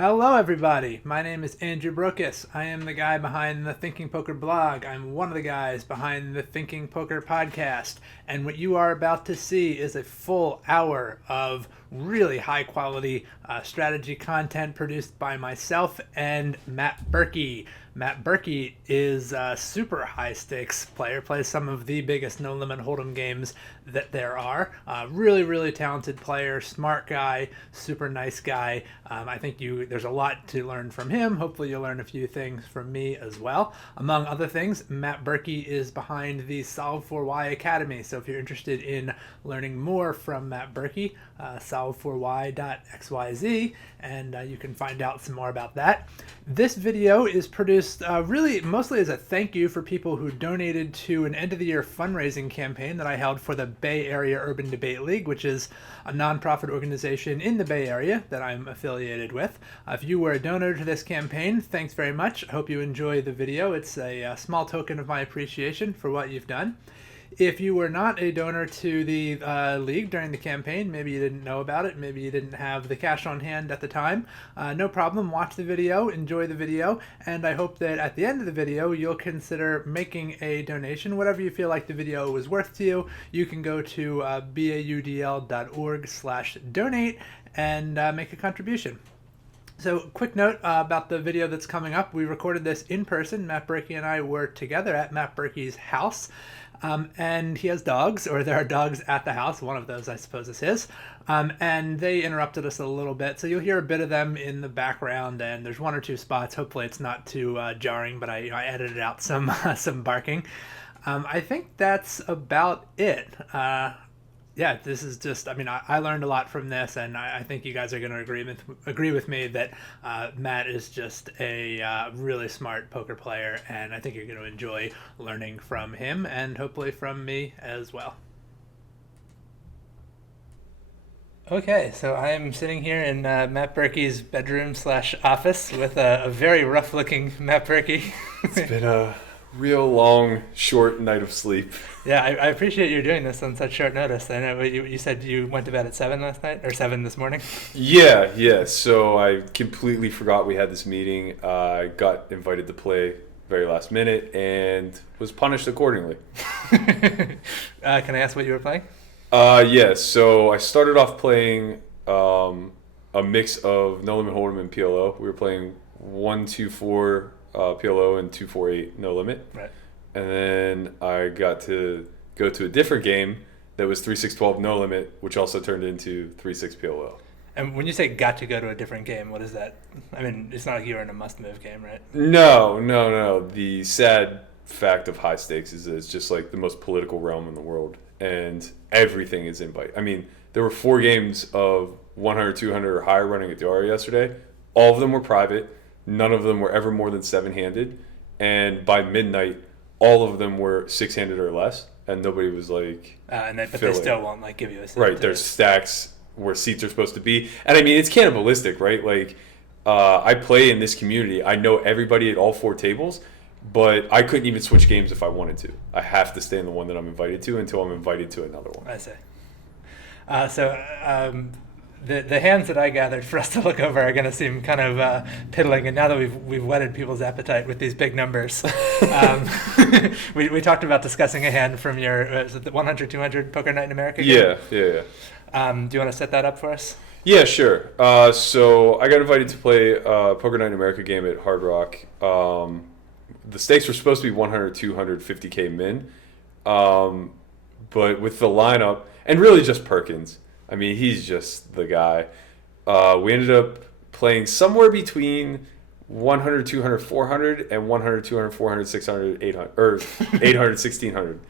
Hello, everybody. My name is Andrew Brokos. I am the guy behind the Thinking Poker blog. I'm one of the guys behind the Thinking Poker podcast. And what you are about to see is a full hour of really high quality strategy content produced by myself and Matt Berkey. Matt Berkey is a super high stakes player, plays some of the biggest no limit hold'em games that there are. Really, really talented player, smart guy, super nice guy. I think there's a lot to learn from him. Hopefully you'll learn a few things from me as well. Among other things, Matt Berkey is behind the Solve4Y Academy. So if you're interested in learning more from Matt Berkey, solve4y.xyz, and you can find out some more about that. This video is produced really mostly as a thank you for people who donated to an end of the year fundraising campaign that I held for the Bay Area Urban Debate League, which is a nonprofit organization in the Bay Area that I'm affiliated with. If you were a donor to this campaign, thanks very much. I hope you enjoy the video. It's a small token of my appreciation for what you've done. If you were not a donor to the league during the campaign, maybe you didn't know about it, maybe you didn't have the cash on hand at the time, no problem. Watch the video, enjoy the video, and I hope that at the end of the video you'll consider making a donation. Whatever you feel like the video was worth to you, you can go to baudl.org/donate and make a contribution. So, quick note about the video that's coming up. We recorded this in person. Matt Berkey and I were together at Matt Berkey's house. And he has dogs, or there are dogs at the house. One of those, I suppose, is his. And they interrupted us a little bit. So you'll hear a bit of them in the background, and there's one or two spots. Hopefully it's not too jarring, but I edited out some some barking. I think that's about it. Yeah, this is just, I learned a lot from this, and I think you guys are going to agree with me that Matt is just a really smart poker player, and I think you're going to enjoy learning from him and hopefully from me as well. Okay, so I am sitting here in Matt Berkey's bedroom/office with a very rough-looking Matt Berkey. It's been a real long, short night of sleep. Yeah, I appreciate you doing this on such short notice. I know you said you went to bed at 7 last night, or 7 this morning? Yeah. So I completely forgot we had this meeting. I got invited to play very last minute and was punished accordingly. Can I ask what you were playing? Yeah, so I started off playing a mix of No Limit Hold'em and PLO. We were playing 1-2-4 PLO and 2-4-8 No Limit. Right. And then I got to go to a different game that was 3-6-12 No Limit, which also turned into 3-6 PLO. And when you say got to go to a different game, what is that? I mean, it's not like you were in a must-move game, right? No. The sad fact of high stakes is that it's just like the most political realm in the world, and everything is invite. I mean, there were 4 games of 100, 200, or higher running at the Aria yesterday. All of them were private. None of them were ever more than 7-handed. And by midnight, all of them were 6-handed or less, and nobody was like but they still won't like give you a seat. Right, there's stacks where seats are supposed to be. And I mean, it's cannibalistic, right? Like, I play in this community. I know everybody at all 4 tables, but I couldn't even switch games if I wanted to. I have to stay in the one that I'm invited to until I'm invited to another one. I see. The hands that I gathered for us to look over are going to seem kind of piddling, and now that we've whetted people's appetite with these big numbers, we talked about discussing a hand from your is it the 100-200 Poker Night in America game? Yeah. Do you want to set that up for us? Yeah, sure. So I got invited to play a Poker Night in America game at Hard Rock. The stakes were supposed to be 100, 200, 50K min, but with the lineup, and really just Perkins. I mean, he's just the guy. We ended up playing somewhere between 100, 200, 400 and 100, 200, 400, 600, 800, or 800, 1600.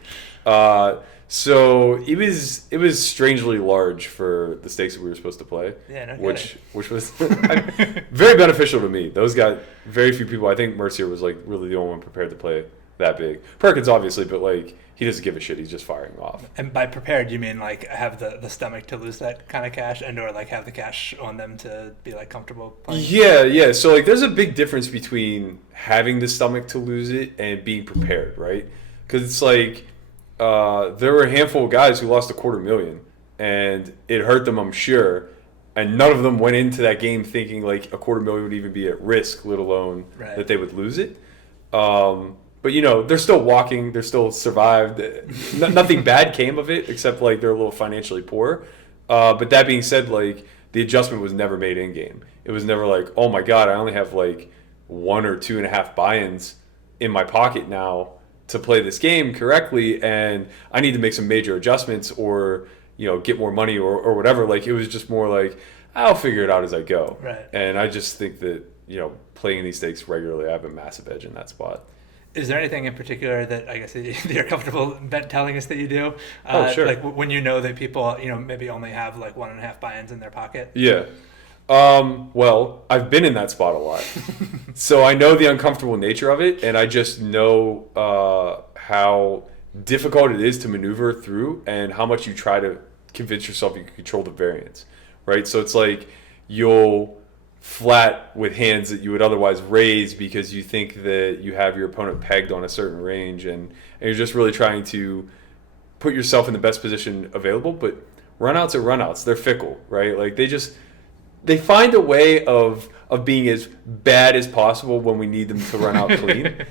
So it was strangely large for the stakes that we were supposed to play. Yeah, no which was very beneficial to me. Those got very few people. I think Mercier was like really the only one prepared to play that big. Perkins obviously, but like he doesn't give a shit. He's just firing off. And by prepared, you mean like have the stomach to lose that kind of cash, and or like have the cash on them to be like comfortable playing? Yeah. So like there's a big difference between having the stomach to lose it and being prepared, right? Because it's like there were a handful of guys who lost $250,000, and it hurt them, I'm sure. and none of them went into that game thinking like a $250,000 would even be at risk, let alone that they would lose it. But they're still walking, they're still survived. Nothing bad came of it except like they're a little financially poor. But that being said, like the adjustment was never made in game. It was never like, oh my God, I only have like 1 or 2.5 buy-ins in my pocket now to play this game correctly, and I need to make some major adjustments or get more money or whatever. Like it was just more like I'll figure it out as I go. Right. And I just think that playing these stakes regularly, I have a massive edge in that spot. Is there anything in particular that I guess you're comfortable telling us that you do? Sure. Like when you know that people maybe only have like 1.5 buy-ins in their pocket. Yeah. Well, I've been in that spot a lot, so I know the uncomfortable nature of it, and I just know how difficult it is to maneuver through, and how much you try to convince yourself you can control the variance, right? So it's like you'll flat with hands that you would otherwise raise because you think that you have your opponent pegged on a certain range, and you're just really trying to put yourself in the best position available. But runouts are runouts; they're fickle, right? Like they find a way of being as bad as possible when we need them to run out clean.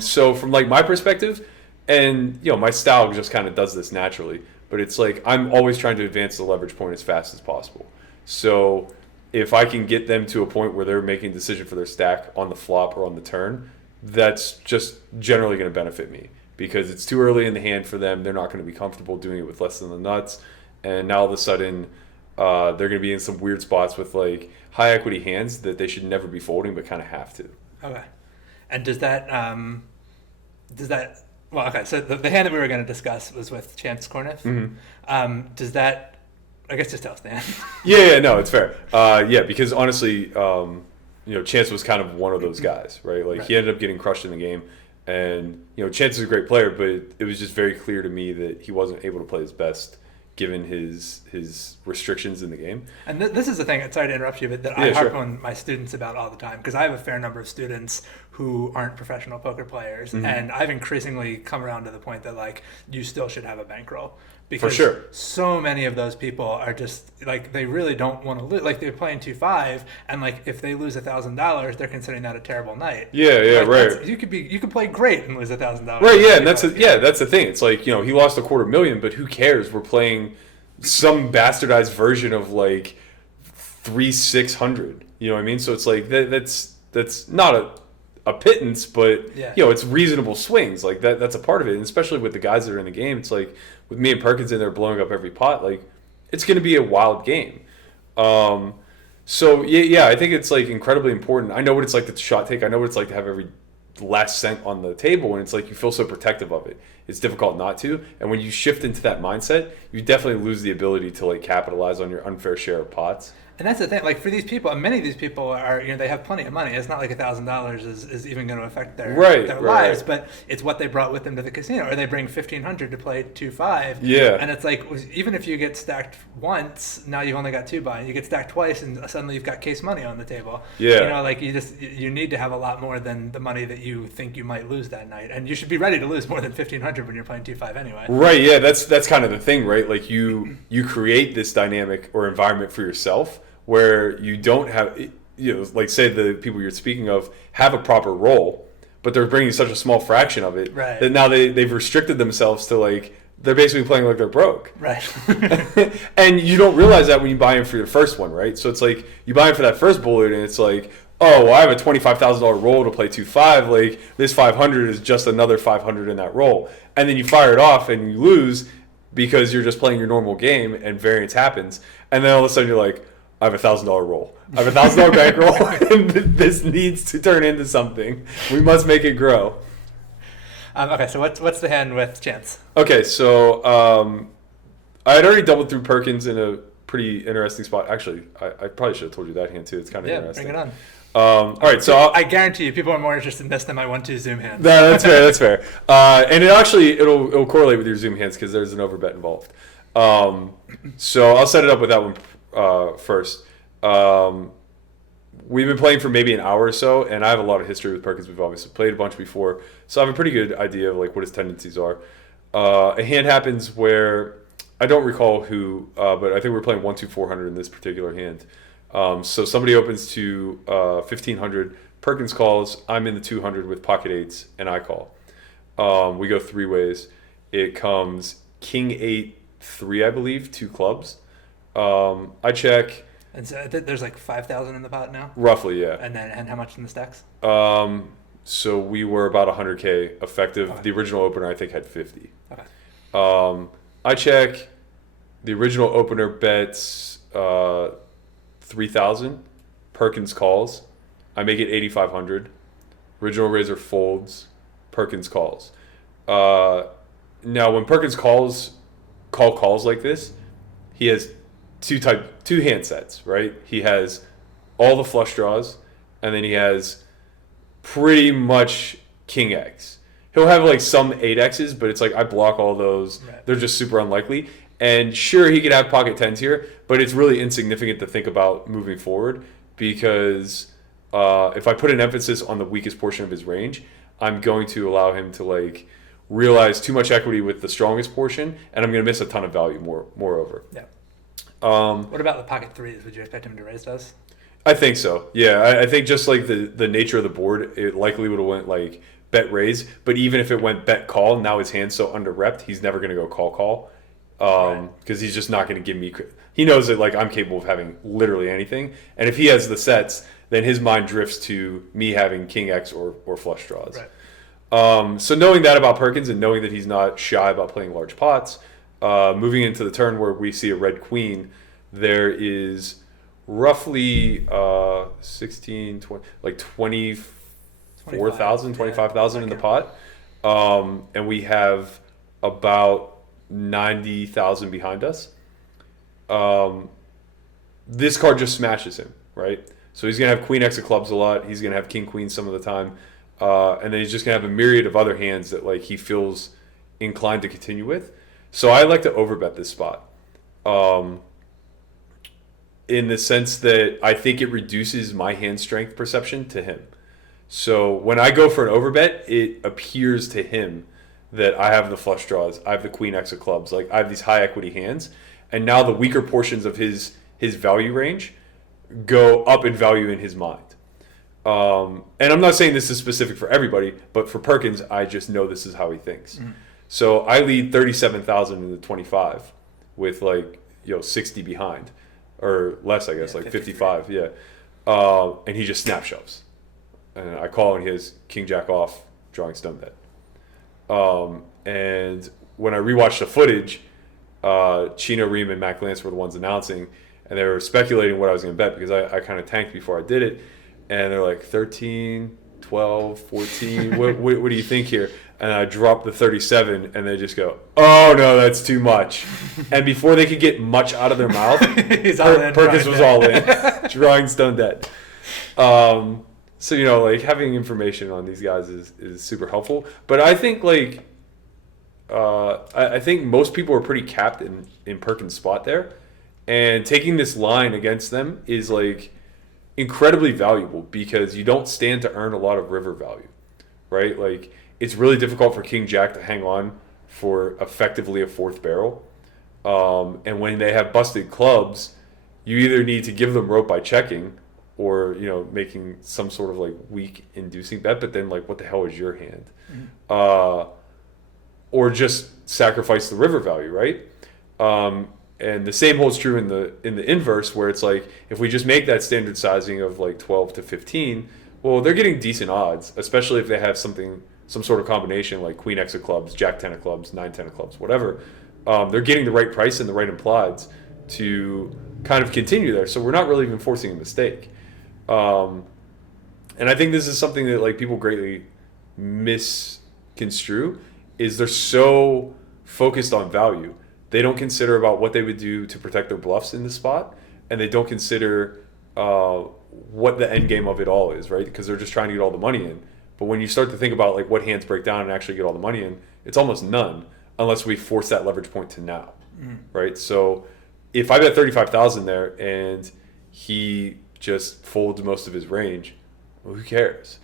So from like my perspective, and my style just kind of does this naturally, but it's like I'm always trying to advance the leverage point as fast as possible. So if I can get them to a point where they're making a decision for their stack on the flop or on the turn, that's just generally going to benefit me because it's too early in the hand for them. They're not going to be comfortable doing it with less than the nuts, and now all of a sudden they're going to be in some weird spots with like high equity hands that they should never be folding but kind of have to. Okay. And does that well, okay, so the hand that we were going to discuss was with Chance Corniff. Mm-hmm. Does that, I guess just tell us the hand. Yeah, no, it's fair. Because honestly, Chance was kind of one of those guys, right? Like he ended up getting crushed in the game, and Chance is a great player, but it was just very clear to me that he wasn't able to play his best given his restrictions in the game. And this is the thing, sorry to interrupt you, but that I harp on my students about all the time, because I have a fair number of students who aren't professional poker players, and I've increasingly come around to the point that like you still should have a bankroll. Because so many of those people are just like they really don't want to lose. Like they're playing 2-5, and like if they lose $1,000, they're considering that a terrible night. Yeah, right. You could play great and lose $1,000. Right, yeah, and that's the thing. It's like he lost $250,000, but who cares? We're playing some bastardized version of like 3-600. You know what I mean? So it's like that's not a pittance, but it's reasonable swings. Like that's a part of it, and especially with the guys that are in the game, it's like with me and Perkins in there blowing up every pot, like it's going to be a wild game. So I think it's like incredibly important. I know what it's like to shot take. I know what it's like to have every last cent on the table, and it's like you feel so protective of it. It's difficult not to, and when you shift into that mindset, you definitely lose the ability to like capitalize on your unfair share of pots. And that's the thing, like for these people, and many of these people are, they have plenty of money. It's not like $1,000 is even going to affect their lives, but it's what they brought with them to the casino, or they bring $1,500 to play 2-5. Yeah. And it's like, even if you get stacked once, now you've only got 2 buy, and you get stacked twice, and suddenly you've got case money on the table. Yeah. Like you need to have a lot more than the money that you think you might lose that night, and you should be ready to lose more than $1,500 when you're playing 2-5 anyway. Right. Yeah. That's kind of the thing, right? Like you create this dynamic or environment for yourself, where you don't have, like say the people you're speaking of have a proper role, but they're bringing such a small fraction of it that now they've restricted themselves to like, they're basically playing like they're broke. Right. And you don't realize that when you buy in for your first one, right? So it's like you buy in for that first bullet and it's like, oh, well, I have a $25,000 roll to play 2-5. Like this 500 is just another 500 in that roll. And then you fire it off and you lose because you're just playing your normal game and variance happens. And then all of a sudden you're like, I have $1,000 roll. I have $1,000 bankroll, and this needs to turn into something. We must make it grow. Okay, so what's the hand with Chance? Okay, so I had already doubled through Perkins in a pretty interesting spot. Actually, I probably should have told you that hand too. It's kind of interesting. Bring it on. All right, so I guarantee you, people are more interested in this than my 1-2 zoom hand. That's fair. That's fair. And it'll correlate with your zoom hands because there's an overbet involved. So I'll set it up with that one first. We've been playing for maybe an hour or so, and I have a lot of history with Perkins. We've obviously played a bunch before, so I have a pretty good idea of like what his tendencies are. A hand happens where I don't recall who, but I think we're playing 1-2-400 in this particular hand. So somebody opens to 1500. Perkins calls. I'm in the 200 with pocket eights, and I call. We go three ways. It comes king 8-3, I believe, two clubs. I check. And so there's like 5,000 in the pot now. Roughly, yeah. And how much in the stacks? So we were about 100K effective. Okay. The original opener, I think, had 50. Okay. I check. The original opener bets 3,000. Perkins calls. I make it 8,500. Original raiser folds. Perkins calls. Now, when Perkins calls like this, he has two hand sets, right? He has all the flush draws, and then he has pretty much king X. He'll have like some 8Xs, but it's like I block all those. Right. They're just super unlikely. And sure, he could have pocket 10s here, but it's really insignificant to think about moving forward because if I put an emphasis on the weakest portion of his range, I'm going to allow him to like realize too much equity with the strongest portion, and I'm going to miss a ton of value moreover. Yeah. What about the pocket threes? Would you expect him to raise those? I think so. Yeah, I think just like the nature of the board, it likely would have went like bet raise. But even if it went bet call, now his hand's so under-repped, he's never going to go call. Because he's just not going to give me. He knows that like I'm capable of having literally anything, and if he has the sets, then his mind drifts to me having king X or flush draws. Right. So knowing that about Perkins and knowing that he's not shy about playing large pots, moving into the turn where we see a red queen, there is roughly 16, 20, like 24,000, 25,000 in the pot. And we have about 90,000 behind us. This card just smashes him, right? So he's going to have queen X of clubs a lot. He's going to have king queen some of the time. And then he's just going to have a myriad of other hands that like he feels inclined to continue with. So I like to overbet this spot. In the sense that I think it reduces my hand strength perception to him. So when I go for an overbet, it appears to him that I have the flush draws, I have the queen X of clubs, like I have these high equity hands, and now the weaker portions of his value range go up in value in his mind. And I'm not saying this is specific for everybody, but for Perkins, I just know this is how he thinks. Mm. So I lead 37,000 in the 25 with 60 behind. Or less, I guess, 55, yeah. And he just snap shoves. And I call and he has king jack off, drawing stone dead. And when I rewatched the footage, Chino Reem and Matt Glantz were the ones announcing, and they were speculating what I was going to bet because I kind of tanked before I did it. And they're like, 13, 12, 14, what do you think here? And I dropped the 37, and they just go, oh, no, that's too much. And before they could get much out of their mouth, Perkins was all in, drawing stone dead. So, having information on these guys is super helpful. But I think, I think most people are pretty capped in Perkins' spot there. And taking this line against them is, incredibly valuable because you don't stand to earn a lot of river value, right? It's really difficult for King Jack to hang on for effectively a fourth barrel. And when they have busted clubs, you either need to give them rope by checking or, making some sort of weak inducing bet, but then what the hell is your hand? Mm-hmm. Or just sacrifice the river value, right? And the same holds true in the inverse, where it's if we just make that standard sizing of 12 to 15, well, they're getting decent odds, especially if they have some sort of combination like Queen X of clubs, Jack 10 of clubs, 9 10 of clubs, whatever. They're getting the right price and the right implieds to kind of continue there. So we're not really even forcing a mistake. And I think this is something that people greatly misconstrue, is they're so focused on value. They don't consider about what they would do to protect their bluffs in this spot, and they don't consider what the end game of it all is, right? Because they're just trying to get all the money in. But when you start to think about what hands break down and actually get all the money in, it's almost none unless we force that leverage point to now, right? So if I bet 35,000 there and he just folds most of his range, well, who cares?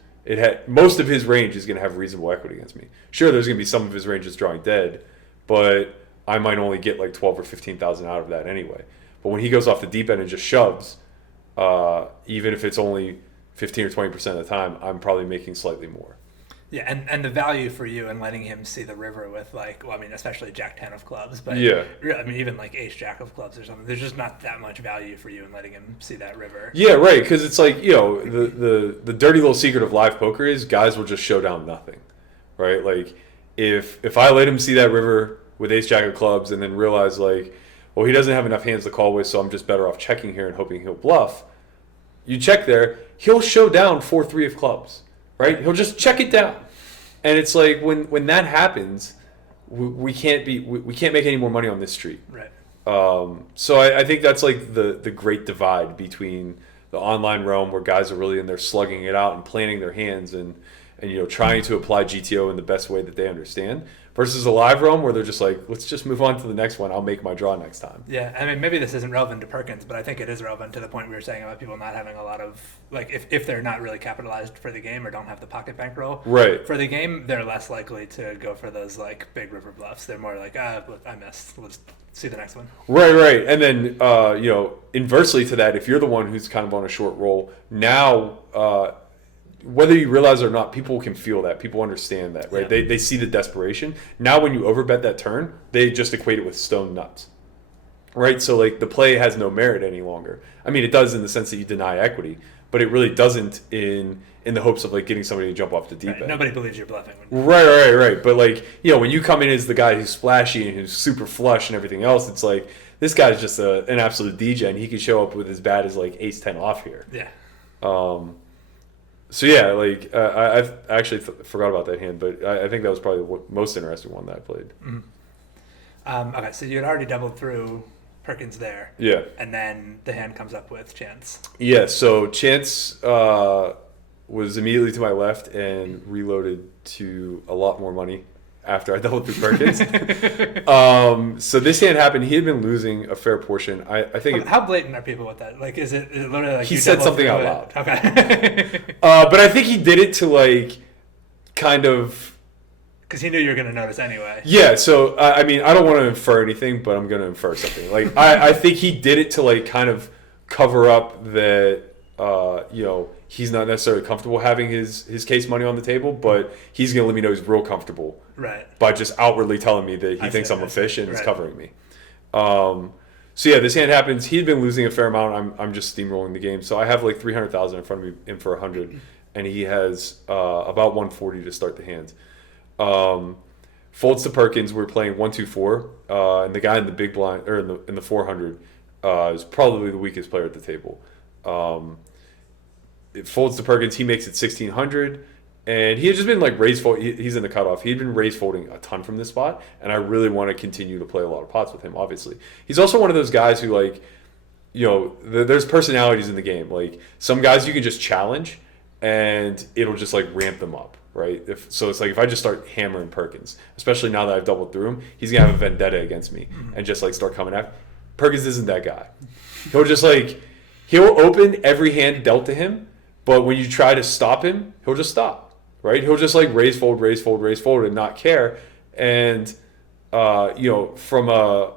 Most of his range is going to have reasonable equity against me. Sure, there's going to be some of his ranges drawing dead, but I might only get like 12 or 15,000 out of that anyway. But when he goes off the deep end and just shoves, even if it's only 15 or 20% of the time, I'm probably making slightly more. Yeah, and the value for you in letting him see the river with, like, well, I mean, especially Jack 10 of clubs, but yeah, I mean, even like Ace Jack of clubs or something, there's just not that much value for you in letting him see that river. Yeah, right, because it's like, the dirty little secret of live poker is guys will just show down nothing, right? Like, if I let him see that river with Ace Jack of clubs and then realize, like, well, he doesn't have enough hands to call with, so I'm just better off checking here and hoping he'll bluff. You check there, he'll show down 4-3 of clubs, right? He'll just check it down. And it's like, when that happens, we can't make any more money on this street. Right. So I think that's like the great divide between the online realm, where guys are really in there slugging it out and planning their hands and trying to apply GTO in the best way that they understand, versus a live realm where they're just like, let's just move on to the next one. I'll make my draw next time. Yeah, I mean, maybe this isn't relevant to Perkins, but I think it is relevant to the point we were saying about people not having a lot of, like, if they're not really capitalized for the game or don't have the pocket bankroll right for the game, they're less likely to go for those, like, big river bluffs. They're more like, I missed. Let's see the next one. Right. And then, inversely to that, if you're the one who's kind of on a short roll, now, whether you realize it or not, people can feel that. People understand that, right? Yeah. They see the desperation. Now when you overbet that turn, they just equate it with stone nuts, right? So, like, the play has no merit any longer. I mean, it does in the sense that you deny equity, but it really doesn't in the hopes of, like, getting somebody to jump off the deep end. Nobody believes you're bluffing. Right. But, like, when you come in as the guy who's splashy and who's super flush and everything else, it's like, this guy's just an absolute DJ, and he could show up with as bad as, like, ace 10 off here. Yeah. So yeah, like, I've actually forgot about that hand, but I think that was probably the most interesting one that I played. Mm-hmm. Okay, so you had already doubled through Perkins there. Yeah. And then the hand comes up with Chance. Yeah, so Chance was immediately to my left and reloaded to a lot more money after I doubled through Perkins. So this hand happened. He had been losing a fair portion. I think. How blatant are people with that? Like, is it literally like he said something out loud? Okay. But I think he did it to, like, kind of. Because he knew you were going to notice anyway. Yeah. So I mean, I don't want to infer anything, but I'm going to infer something. Like, I think he did it to, like, kind of cover up that he's not necessarily comfortable having his case money on the table, but he's going to let me know he's real comfortable. Right. By just outwardly telling me that he thinks I'm a fish and is covering me. So yeah, this hand happens. He'd been losing a fair amount. I'm just steamrolling the game. So I have like 300,000 in front of me, in for 100, and he has about 140 to start the hand. Folds to Perkins. We're playing 1-2-4, and the guy in the big blind, or in the 400, is probably the weakest player at the table. It folds to Perkins. He makes it 1,600. And he had just been, like, raise fold. He's in the cutoff. He had been raise folding a ton from this spot, and I really want to continue to play a lot of pots with him. Obviously, he's also one of those guys who, like, there's personalities in the game. Like, some guys you can just challenge, and it'll just, like, ramp them up, right? So it's like, if I just start hammering Perkins, especially now that I've doubled through him, he's gonna have a vendetta against me and just, like, start coming after. Perkins isn't that guy. He'll just, like, he'll open every hand dealt to him, but when you try to stop him, he'll just stop. Right, he'll just, like, raise fold, and not care. And from a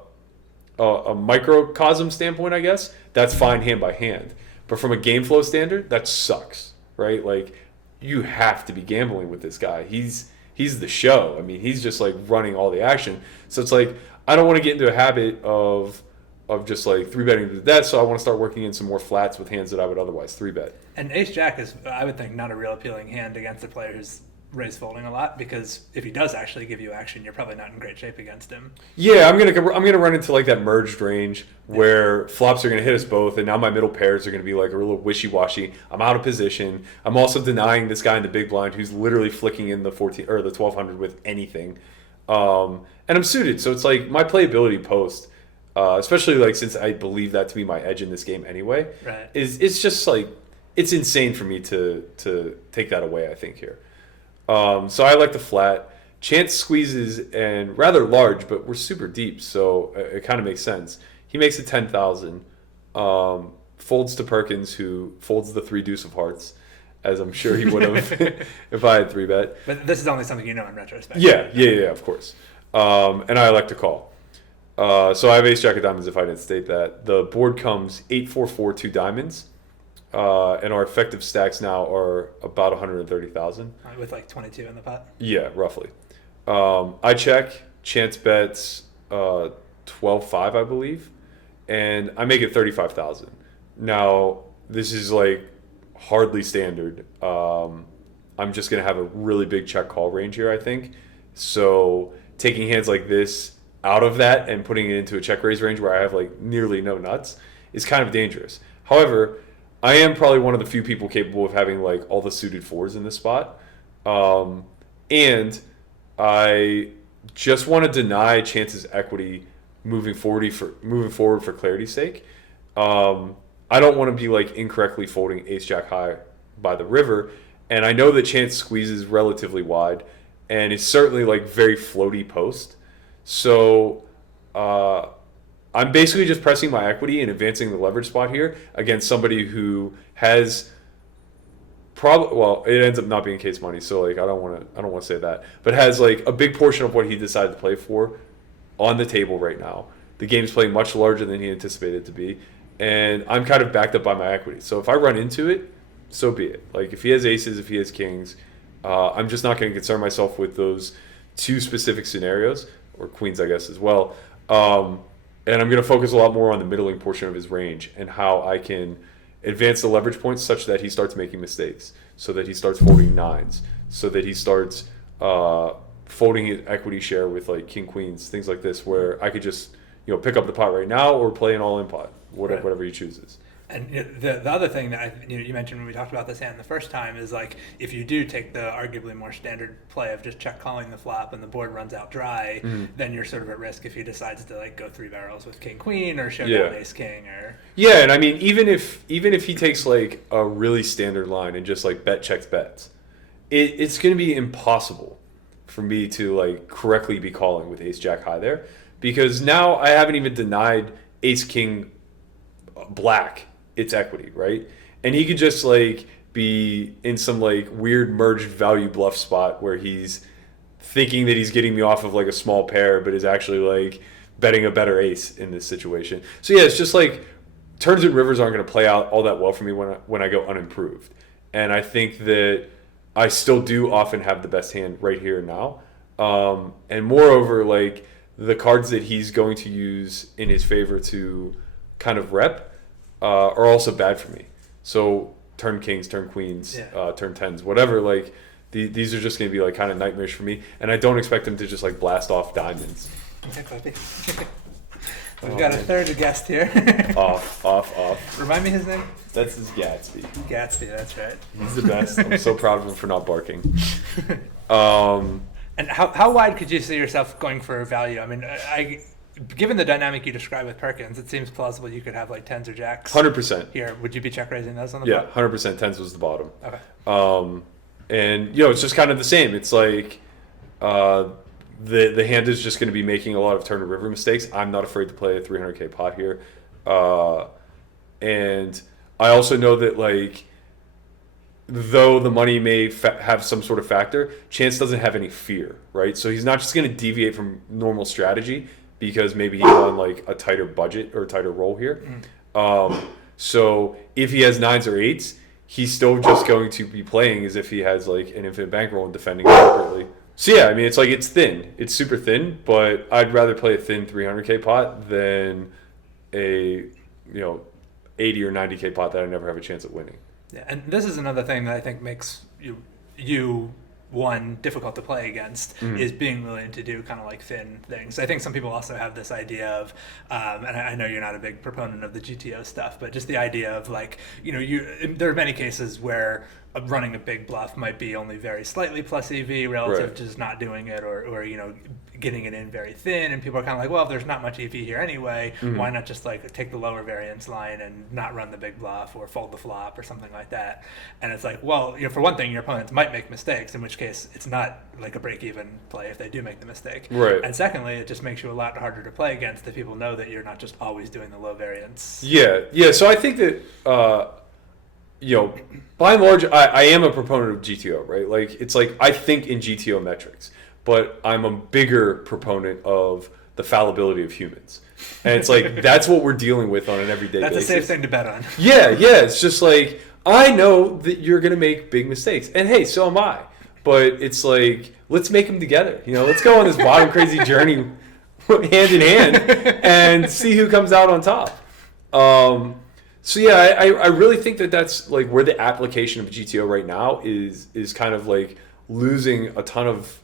microcosm standpoint, I guess that's fine hand by hand. But from a game flow standard, that sucks. Right, like, you have to be gambling with this guy. He's the show. I mean, he's just, like, running all the action. So it's like, I don't want to get into a habit of just, like, 3-betting to death, so I want to start working in some more flats with hands that I would otherwise 3-bet. And Ace-Jack is, I would think, not a real appealing hand against a player who's raise folding a lot, because if he does actually give you action, you're probably not in great shape against him. Yeah, I'm gonna run into, like, that merged range where flops are gonna hit us both, and now my middle pairs are gonna be, like, a little wishy-washy. I'm out of position. I'm also denying this guy in the big blind who's literally flicking in the 14 or the 1200 with anything, and I'm suited. So it's like my playability post. Especially, like, since I believe that to be my edge in this game anyway, right. It's just, like, it's insane for me to take that away, I think, here. So I like the flat. Chance squeezes and rather large, but we're super deep, so it kind of makes sense. He makes it 10,000. Folds to Perkins, who folds the 3 deuce of hearts, as I'm sure he would have if I had 3-bet. But this is only something you know in retrospect. Yeah, of course. And I elect to call. So I have ace jack of diamonds if I didn't state that. The board comes 8-4-4, 2 diamonds. And our effective stacks now are about 130,000. With like 22 in the pot. Yeah, roughly. I check, chance bets 12-5, I believe, and I make it 35,000. Now, this is like hardly standard. I'm just going to have a really big check call range here, I think. So taking hands like this out of that and putting it into a check raise range where I have like nearly no nuts is kind of dangerous. However, I am probably one of the few people capable of having like all the suited fours in this spot. And I just want to deny chances equity moving forward for clarity's sake. I don't want to be like incorrectly folding ace jack high by the river, and I know that chance squeezes relatively wide and it's certainly like very floaty post. So I'm basically just pressing my equity and advancing the leverage spot here against somebody who has it ends up not being case money, so like I don't want to say that, but has like a big portion of what he decided to play for on the table right now. The game's playing much larger than he anticipated it to be, and I'm kind of backed up by my equity. So if I run into it, so be it. Like if he has aces, if he has kings, I'm just not going to concern myself with those two specific scenarios, or queens, I guess, as well. And I'm going to focus a lot more on the middling portion of his range and how I can advance the leverage points such that he starts making mistakes, so that he starts folding nines, so that he starts folding his equity share with like king queens, things like this, where I could just pick up the pot right now or play an all-in pot, whatever he chooses. And the other thing that you mentioned when we talked about this hand the first time is like if you do take the arguably more standard play of just check calling the flop and the board runs out dry, then you're sort of at risk if he decides to like go three barrels with king queen or show down ace king or and I mean even if he takes like a really standard line and just like bet checks bets, it's going to be impossible for me to like correctly be calling with ace jack high there, because now I haven't even denied ace king black its equity, right? And he could just like be in some like weird merged value bluff spot where he's thinking that he's getting me off of like a small pair, but is actually like betting a better ace in this situation. So yeah, it's just like turns and rivers aren't going to play out all that well for me when I go unimproved. And I think that I still do often have the best hand right here and now. And moreover, like the cards that he's going to use in his favor to kind of rep are also bad for me. So turn kings, turn queens, turn tens, whatever. Like these are just going to be like kind of nightmarish for me, and I don't expect him to just like blast off diamonds. We've got a third guest here. off. Remind me his name. That's his Gatsby. Gatsby, that's right. He's the best. I'm so proud of him for not barking. And how wide could you see yourself going for value? I mean, given the dynamic you described with Perkins, it seems plausible you could have like tens or jacks. 100%. Here, would you be check raising those on the board? board? 100%. Tens was the bottom. Okay. And it's just kind of the same. It's like the hand is just going to be making a lot of turn and river mistakes. I'm not afraid to play a 300k pot here, and I also know that like though the money may have some sort of factor, Chance doesn't have any fear, right? So he's not just going to deviate from normal strategy because maybe he's on like a tighter budget or a tighter roll here. So if he has nines or eights, he's still just going to be playing as if he has like an infinite bankroll and defending appropriately. So yeah, I mean, it's like it's thin. It's super thin, but I'd rather play a thin 300k pot than a 80 or 90k pot that I never have a chance at winning. Yeah, and this is another thing that I think makes you one difficult to play against is being willing to do kind of like thin things. I think some people also have this idea of, and I know you're not a big proponent of the GTO stuff, but just the idea of like, there are many cases where running a big bluff might be only very slightly plus EV relative to just not doing it or getting it in very thin, and people are kind of like, well, if there's not much EV here anyway, why not just like take the lower variance line and not run the big bluff or fold the flop or something like that. And it's like, well, for one thing, your opponents might make mistakes, in which case it's not like a break-even play if they do make the mistake. Right. And secondly, it just makes you a lot harder to play against if people know that you're not just always doing the low variance. Yeah. So I think that by and large, I am a proponent of GTO, right? Like, it's like I think in GTO metrics, but I'm a bigger proponent of the fallibility of humans. And it's like, that's what we're dealing with on an everyday basis. That's a safe thing to bet on. Yeah. It's just like, I know that you're going to make big mistakes. And hey, so am I. But it's like, let's make them together. Let's go on this bottom crazy journey hand in hand and see who comes out on top. So yeah, I really think that that's like where the application of GTO right now is kind of like losing a ton of,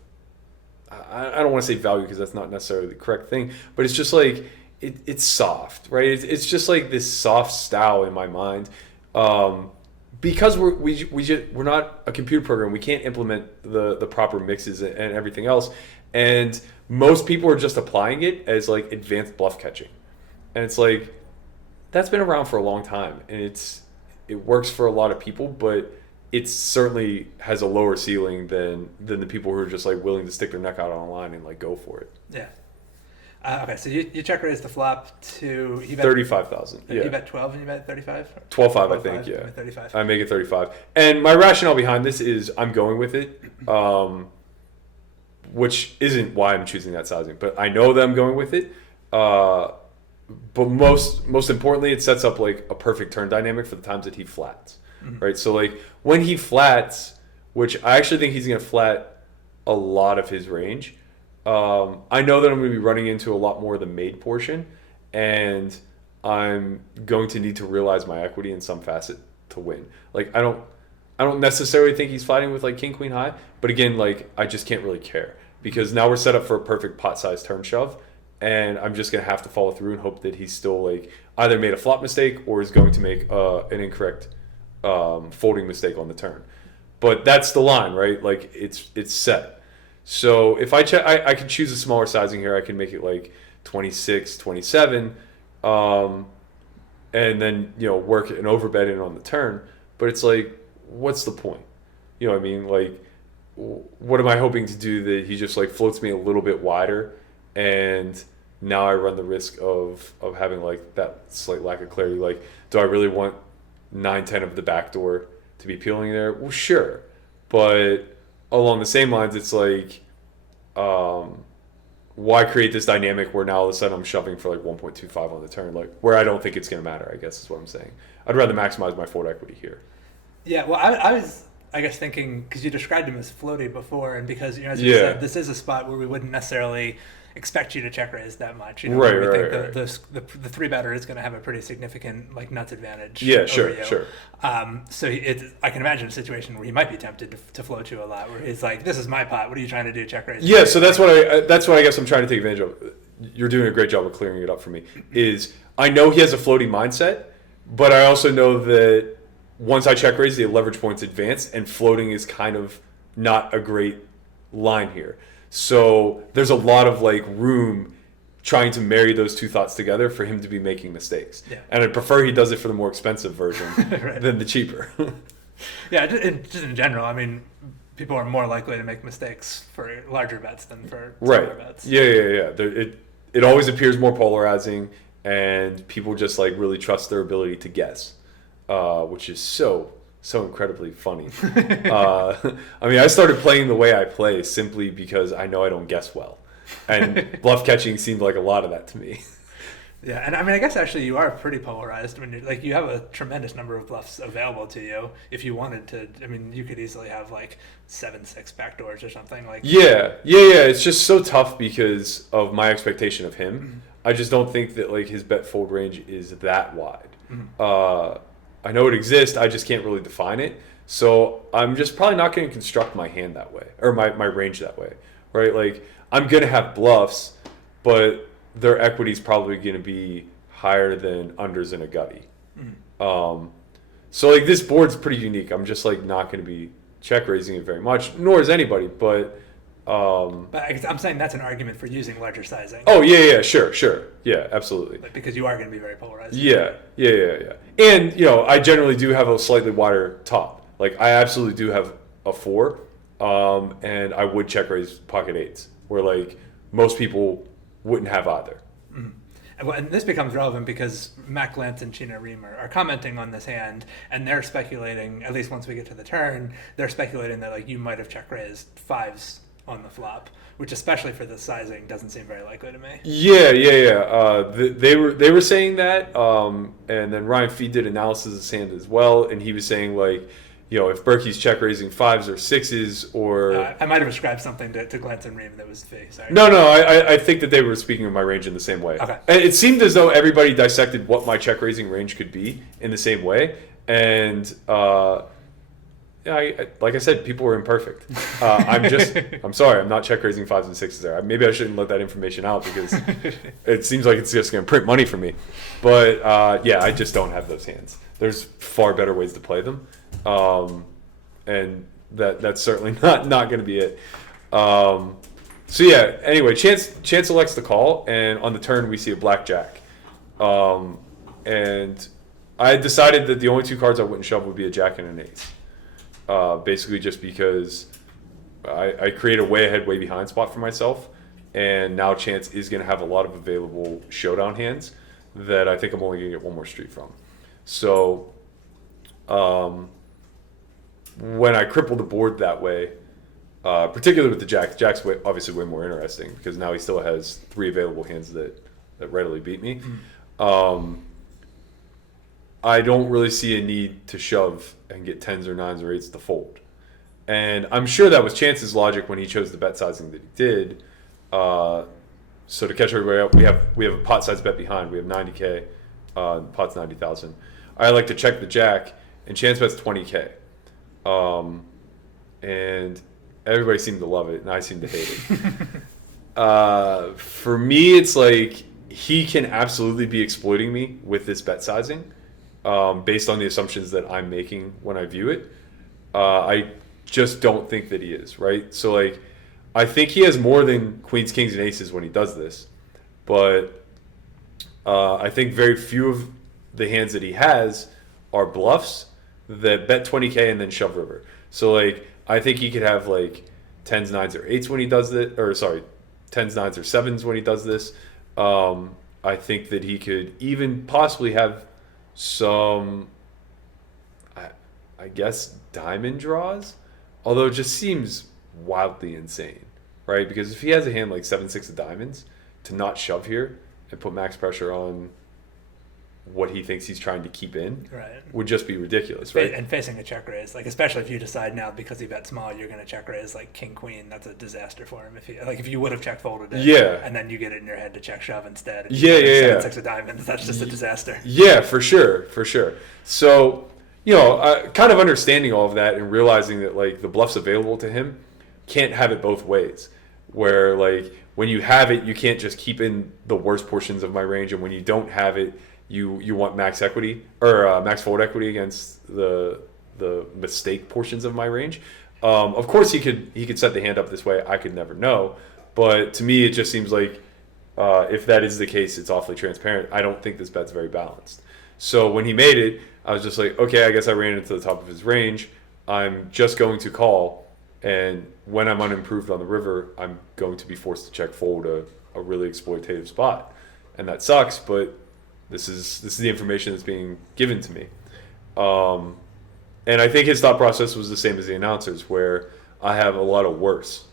I don't want to say value because that's not necessarily the correct thing, but it's just like it's soft, right? It's just like this soft style in my mind, because we're not a computer program. We can't implement the proper mixes and everything else, and most people are just applying it as like advanced bluff catching, and it's like, that's been around for a long time, and it works for a lot of people, but it certainly has a lower ceiling than the people who are just like willing to stick their neck out on a line and like go for it. Yeah. Okay, so you check raised the flop to 35,000. Yeah. You bet 12 and you bet 35. 12.5, I think. Yeah. 35. I make it 35, and my rationale behind this is I'm going with it, which isn't why I'm choosing that sizing, but I know that I'm going with it. But most importantly, it sets up like a perfect turn dynamic for the times that he flats, right? So like when he flats, which I actually think he's going to flat a lot of his range, I know that I'm going to be running into a lot more of the made portion, and I'm going to need to realize my equity in some facet to win. Like I don't necessarily think he's fighting with like king queen high, but again, like I just can't really care because now we're set up for a perfect pot size turn shove. And I'm just going to have to follow through and hope that he's still like either made a flop mistake or is going to make an incorrect folding mistake on the turn. But that's the line, right? Like it's set. So if I check, I can choose a smaller sizing here. I can make it like 26, 27, and then work an overbet in on the turn. But it's like, what's the point? You know what I mean? Like, what am I hoping to do that he just like floats me a little bit wider? And now I run the risk of having like that slight lack of clarity. Like, do I really want 9-10 of the backdoor to be peeling there? Well, sure. But along the same lines, it's like, why create this dynamic where now all of a sudden I'm shoving for like 1.25 on the turn, like where I don't think it's going to matter, I guess is what I'm saying. I'd rather maximize my fold equity here. Yeah, well, I was, I guess, thinking, because you described him as floaty before, and because, as you said, this is a spot where we wouldn't necessarily expect you to check raise that much. Right. The three better is going to have a pretty significant like nuts advantage. Yeah, over you. Sure. So I can imagine a situation where he might be tempted to float you a lot, where he's like, "This is my pot. What are you trying to do? Check raise." Yeah, so that's what I guess I'm trying to take advantage of. You're doing a great job of clearing it up for me. Is I know he has a floating mindset, but I also know that once I check raise, the leverage point's advanced, and floating is kind of not a great line here. So there's a lot of like room trying to marry those two thoughts together for him to be making mistakes. Yeah. And I prefer he does it for the more expensive version right. than the cheaper. Yeah, just in general, I mean, people are more likely to make mistakes for larger bets than for smaller bets. Yeah. It always appears more polarizing, and people just like really trust their ability to guess, which is so incredibly funny. I mean, I started playing the way I play simply because I know I don't guess well. And bluff catching seemed like a lot of that to me. Yeah, and I mean, I guess actually you are pretty polarized. I mean, like you have a tremendous number of bluffs available to you if you wanted to. I mean, you could easily have like 7-6 backdoors or something like. Yeah. It's just so tough because of my expectation of him. Mm-hmm. I just don't think that like his bet fold range is that wide. Mm-hmm. I know it exists. I just can't really define it. So I'm just probably not going to construct my hand that way or my range that way, right? Like I'm going to have bluffs, but their equity is probably going to be higher than unders in a gutty. So like this board's pretty unique. I'm just like not going to be check raising it very much, nor is anybody. But I'm saying that's an argument for using larger sizing. Oh yeah, sure, yeah, absolutely. Because you are going to be very polarized. Yeah. And I generally do have a slightly wider top. Like I absolutely do have a 4, and I would check raise pocket 8s, where like most people wouldn't have either. Mm-hmm. And this becomes relevant because Mac Lance and China Ream are commenting on this hand, and they're speculating, at least once we get to the turn, they're speculating that like you might have check raised 5s on the flop, which especially for this sizing doesn't seem very likely to me. Yeah. They were saying that, and then Ryan Fee did analysis of his hand as well, and he was saying like, if Berkey's check raising 5s or 6s, or I might have ascribed something to Glantz and Ream that was Fee. Sorry. No, I think that they were speaking of my range in the same way. Okay. And it seemed as though everybody dissected what my check raising range could be in the same way, and like I said, people were imperfect. I'm sorry, I'm not check raising 5s and 6s there. Maybe I shouldn't let that information out because it seems like it's just going to print money for me. But I just don't have those hands. There's far better ways to play them, and that's certainly not going to be it. Anyway, Chance elects to call, and on the turn we see a blackjack, and I decided that the only 2 cards I wouldn't shove would be a jack and an ace. Basically just because I create a way ahead, way behind spot for myself, and now Chance is going to have a lot of available showdown hands that I think I'm only going to get one more street from. So when I cripple the board that way, particularly with the jack's obviously way more interesting because now he still has 3 available hands that readily beat me. I don't really see a need to shove and get 10s or 9s or 8s to fold. And I'm sure that was Chance's logic when he chose the bet sizing that he did. So to catch everybody up, we have a pot size bet behind. We have 90K. Pot's 90,000. I like to check the jack, and Chance bets 20K. And everybody seemed to love it, and I seem to hate it. For me, it's like he can absolutely be exploiting me with this bet sizing. Based on the assumptions that I'm making when I view it. I just don't think that he is, right? So, like, I think he has more than queens, kings, and aces when he does this. But I think very few of the hands that he has are bluffs that bet 20K and then shove river. So, like, I think he could have, like, 10s, 9s, or 8s when he does this. Or, sorry, 10s, 9s, or 7s when he does this. I think that he could even possibly have some, I guess, diamond draws, although it just seems wildly insane, right? Because if he has a hand like 7-6 of diamonds, to not shove here and put max pressure on what he thinks he's trying to keep in would just be ridiculous, right? And facing a check raise, like especially if you decide now because he bet small, you're going to check raise like king queen. That's a disaster for him. If you would have check folded it, and then you get it in your head to check shove instead. And 7-6 of diamonds. That's just a disaster. Yeah, for sure. So kind of understanding all of that and realizing that like the bluffs available to him can't have it both ways. Where like when you have it, you can't just keep in the worst portions of my range, and when you don't have it, you want max equity or max fold equity against the mistake portions of my range. Of course, he could set the hand up this way. I could never know, but to me, it just seems like if that is the case, it's awfully transparent. I don't think this bet's very balanced. So when he made it, I was just like, okay, I guess I ran into the top of his range. I'm just going to call, and when I'm unimproved on the river, I'm going to be forced to check fold a really exploitative spot, and that sucks, but this is the information that's being given to me. And I think his thought process was the same as the announcers, where I have a lot of worse.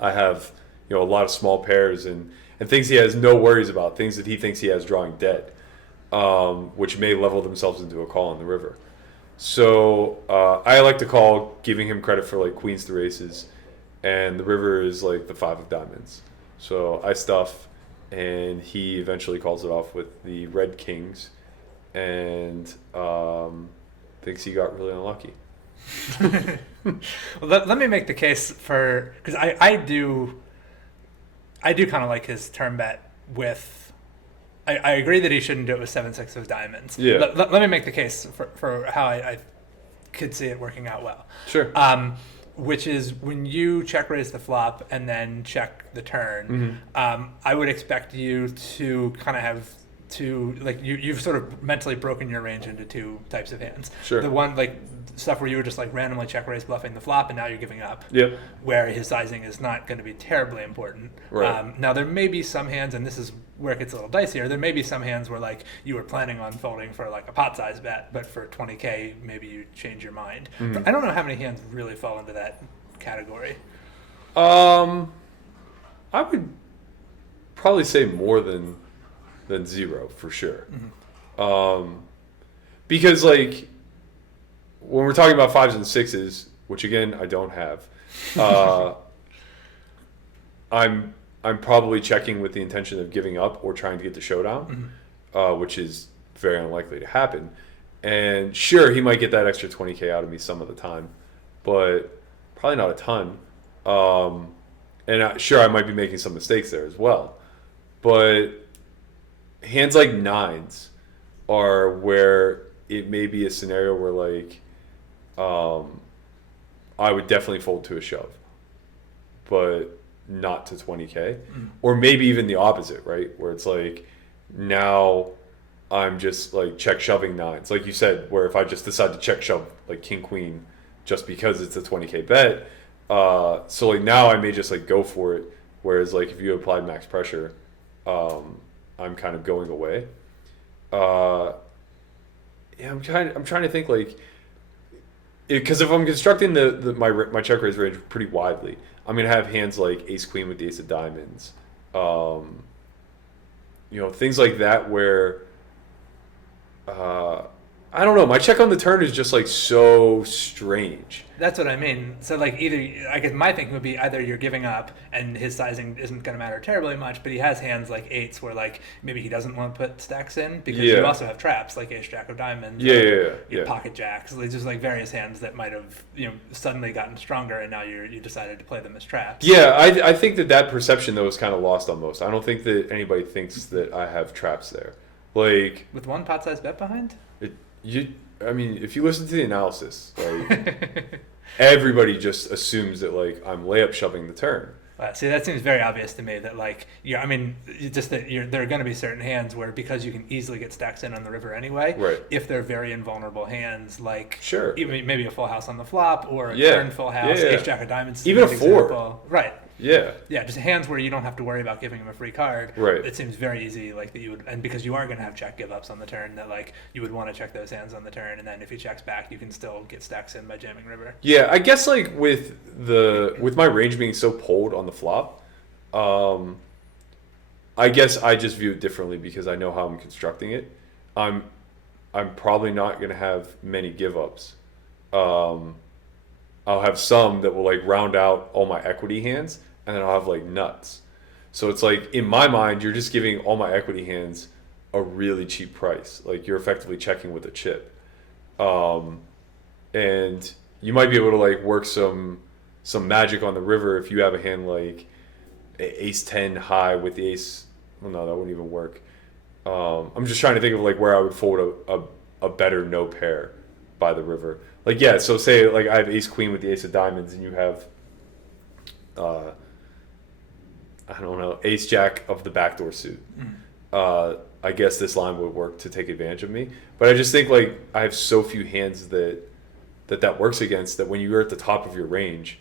I have a lot of small pairs and things he has no worries about, things that he thinks he has drawing dead, which may level themselves into a call on the river. So I like to call, giving him credit for like queens through aces, and the river is like the 5 of diamonds. So I stuff, and he eventually calls it off with the red kings, and thinks he got really unlucky. Well, let me make the case for, because I do kind of like his turn bet with. I agree that he shouldn't do it with 7-6 of diamonds. Yeah. Let me make the case for how I could see it working out well. Sure. Which is when you check raise the flop and then check the turn, I would expect you to kind of have you've sort of mentally broken your range into 2 types of hands. Sure. The one like stuff where you were just like randomly check raise bluffing the flop and now you're giving up. Yep. Where his sizing is not going to be terribly important. Right. Now there may be some hands, and this is where it gets a little dicier. There may be some hands where like you were planning on folding for like a pot size bet, but for 20K maybe you change your mind. But I don't know how many hands really fall into that category. I would probably say more than zero for sure. Because like when we're talking about fives and sixes, which again I don't have, I'm probably checking with the intention of giving up or trying to get the showdown, which is very unlikely to happen. And sure, he might get that extra 20K out of me some of the time, but probably not a ton. Sure, I might be making some mistakes there as well. But hands like nines are where it may be a scenario where like I would definitely fold to a shove, but not to 20K. Or maybe even the opposite, right? Where it's like now I'm just like check shoving nines. Like you said, where if I just decide to check shove like king queen just because it's a 20K bet, so like now I may just like go for it. Whereas like if you applied max pressure, I'm kind of going away. Yeah, I'm trying to think like, because if I'm constructing my check raise range pretty widely, I'm gonna have hands like ace queen with the ace of diamonds, things like that where, I don't know, my check on the turn is just like so strange. That's what I mean. So like either, I guess my thinking would be either you're giving up and his sizing isn't going to matter terribly much, but he has hands like eights where like maybe he doesn't want to put stacks in because you also have traps like ace jack of diamonds, pocket jacks. There's just like various hands that might have suddenly gotten stronger and now you decided to play them as traps. Yeah, I think that perception though is kind of lost on most. I don't think that anybody thinks that I have traps there. Like with one pot size bet behind. I mean, if you listen to the analysis, like everybody just assumes that like I'm layup shoving the turn. See, that seems very obvious to me that like I mean, just that there are going to be certain hands where because you can easily get stacks in on the river anyway. Right. If they're very invulnerable hands, like sure, even maybe a full house on the flop or a turn full house, ace jack of diamonds, even a four. Example. Right. Yeah. Yeah, just hands where you don't have to worry about giving him a free card. Right. It seems very easy, like that you would, and because you are going to have check give ups on the turn, that like you would want to check those hands on the turn, and then if he checks back, you can still get stacks in by jamming river. Yeah, I guess like with my range being so pulled on the flop, I guess I just view it differently because I know how I'm constructing it. I'm probably not going to have many give ups. I'll have some that will like round out all my equity hands. And then I'll have like nuts. So it's like in my mind, you're just giving all my equity hands a really cheap price. Like you're effectively checking with a chip. And you might be able to like work some magic on the river if you have a hand like ace 10 high with the ace. Well, no, that wouldn't even work. I'm just trying to think of like where I would fold a better no pair by the river. Like, yeah, so say like I have ace queen with the ace of diamonds and you have I don't know, ace jack of the backdoor suit. I guess this line would work to take advantage of me. But I just think like I have so few hands that works against that when you're at the top of your range,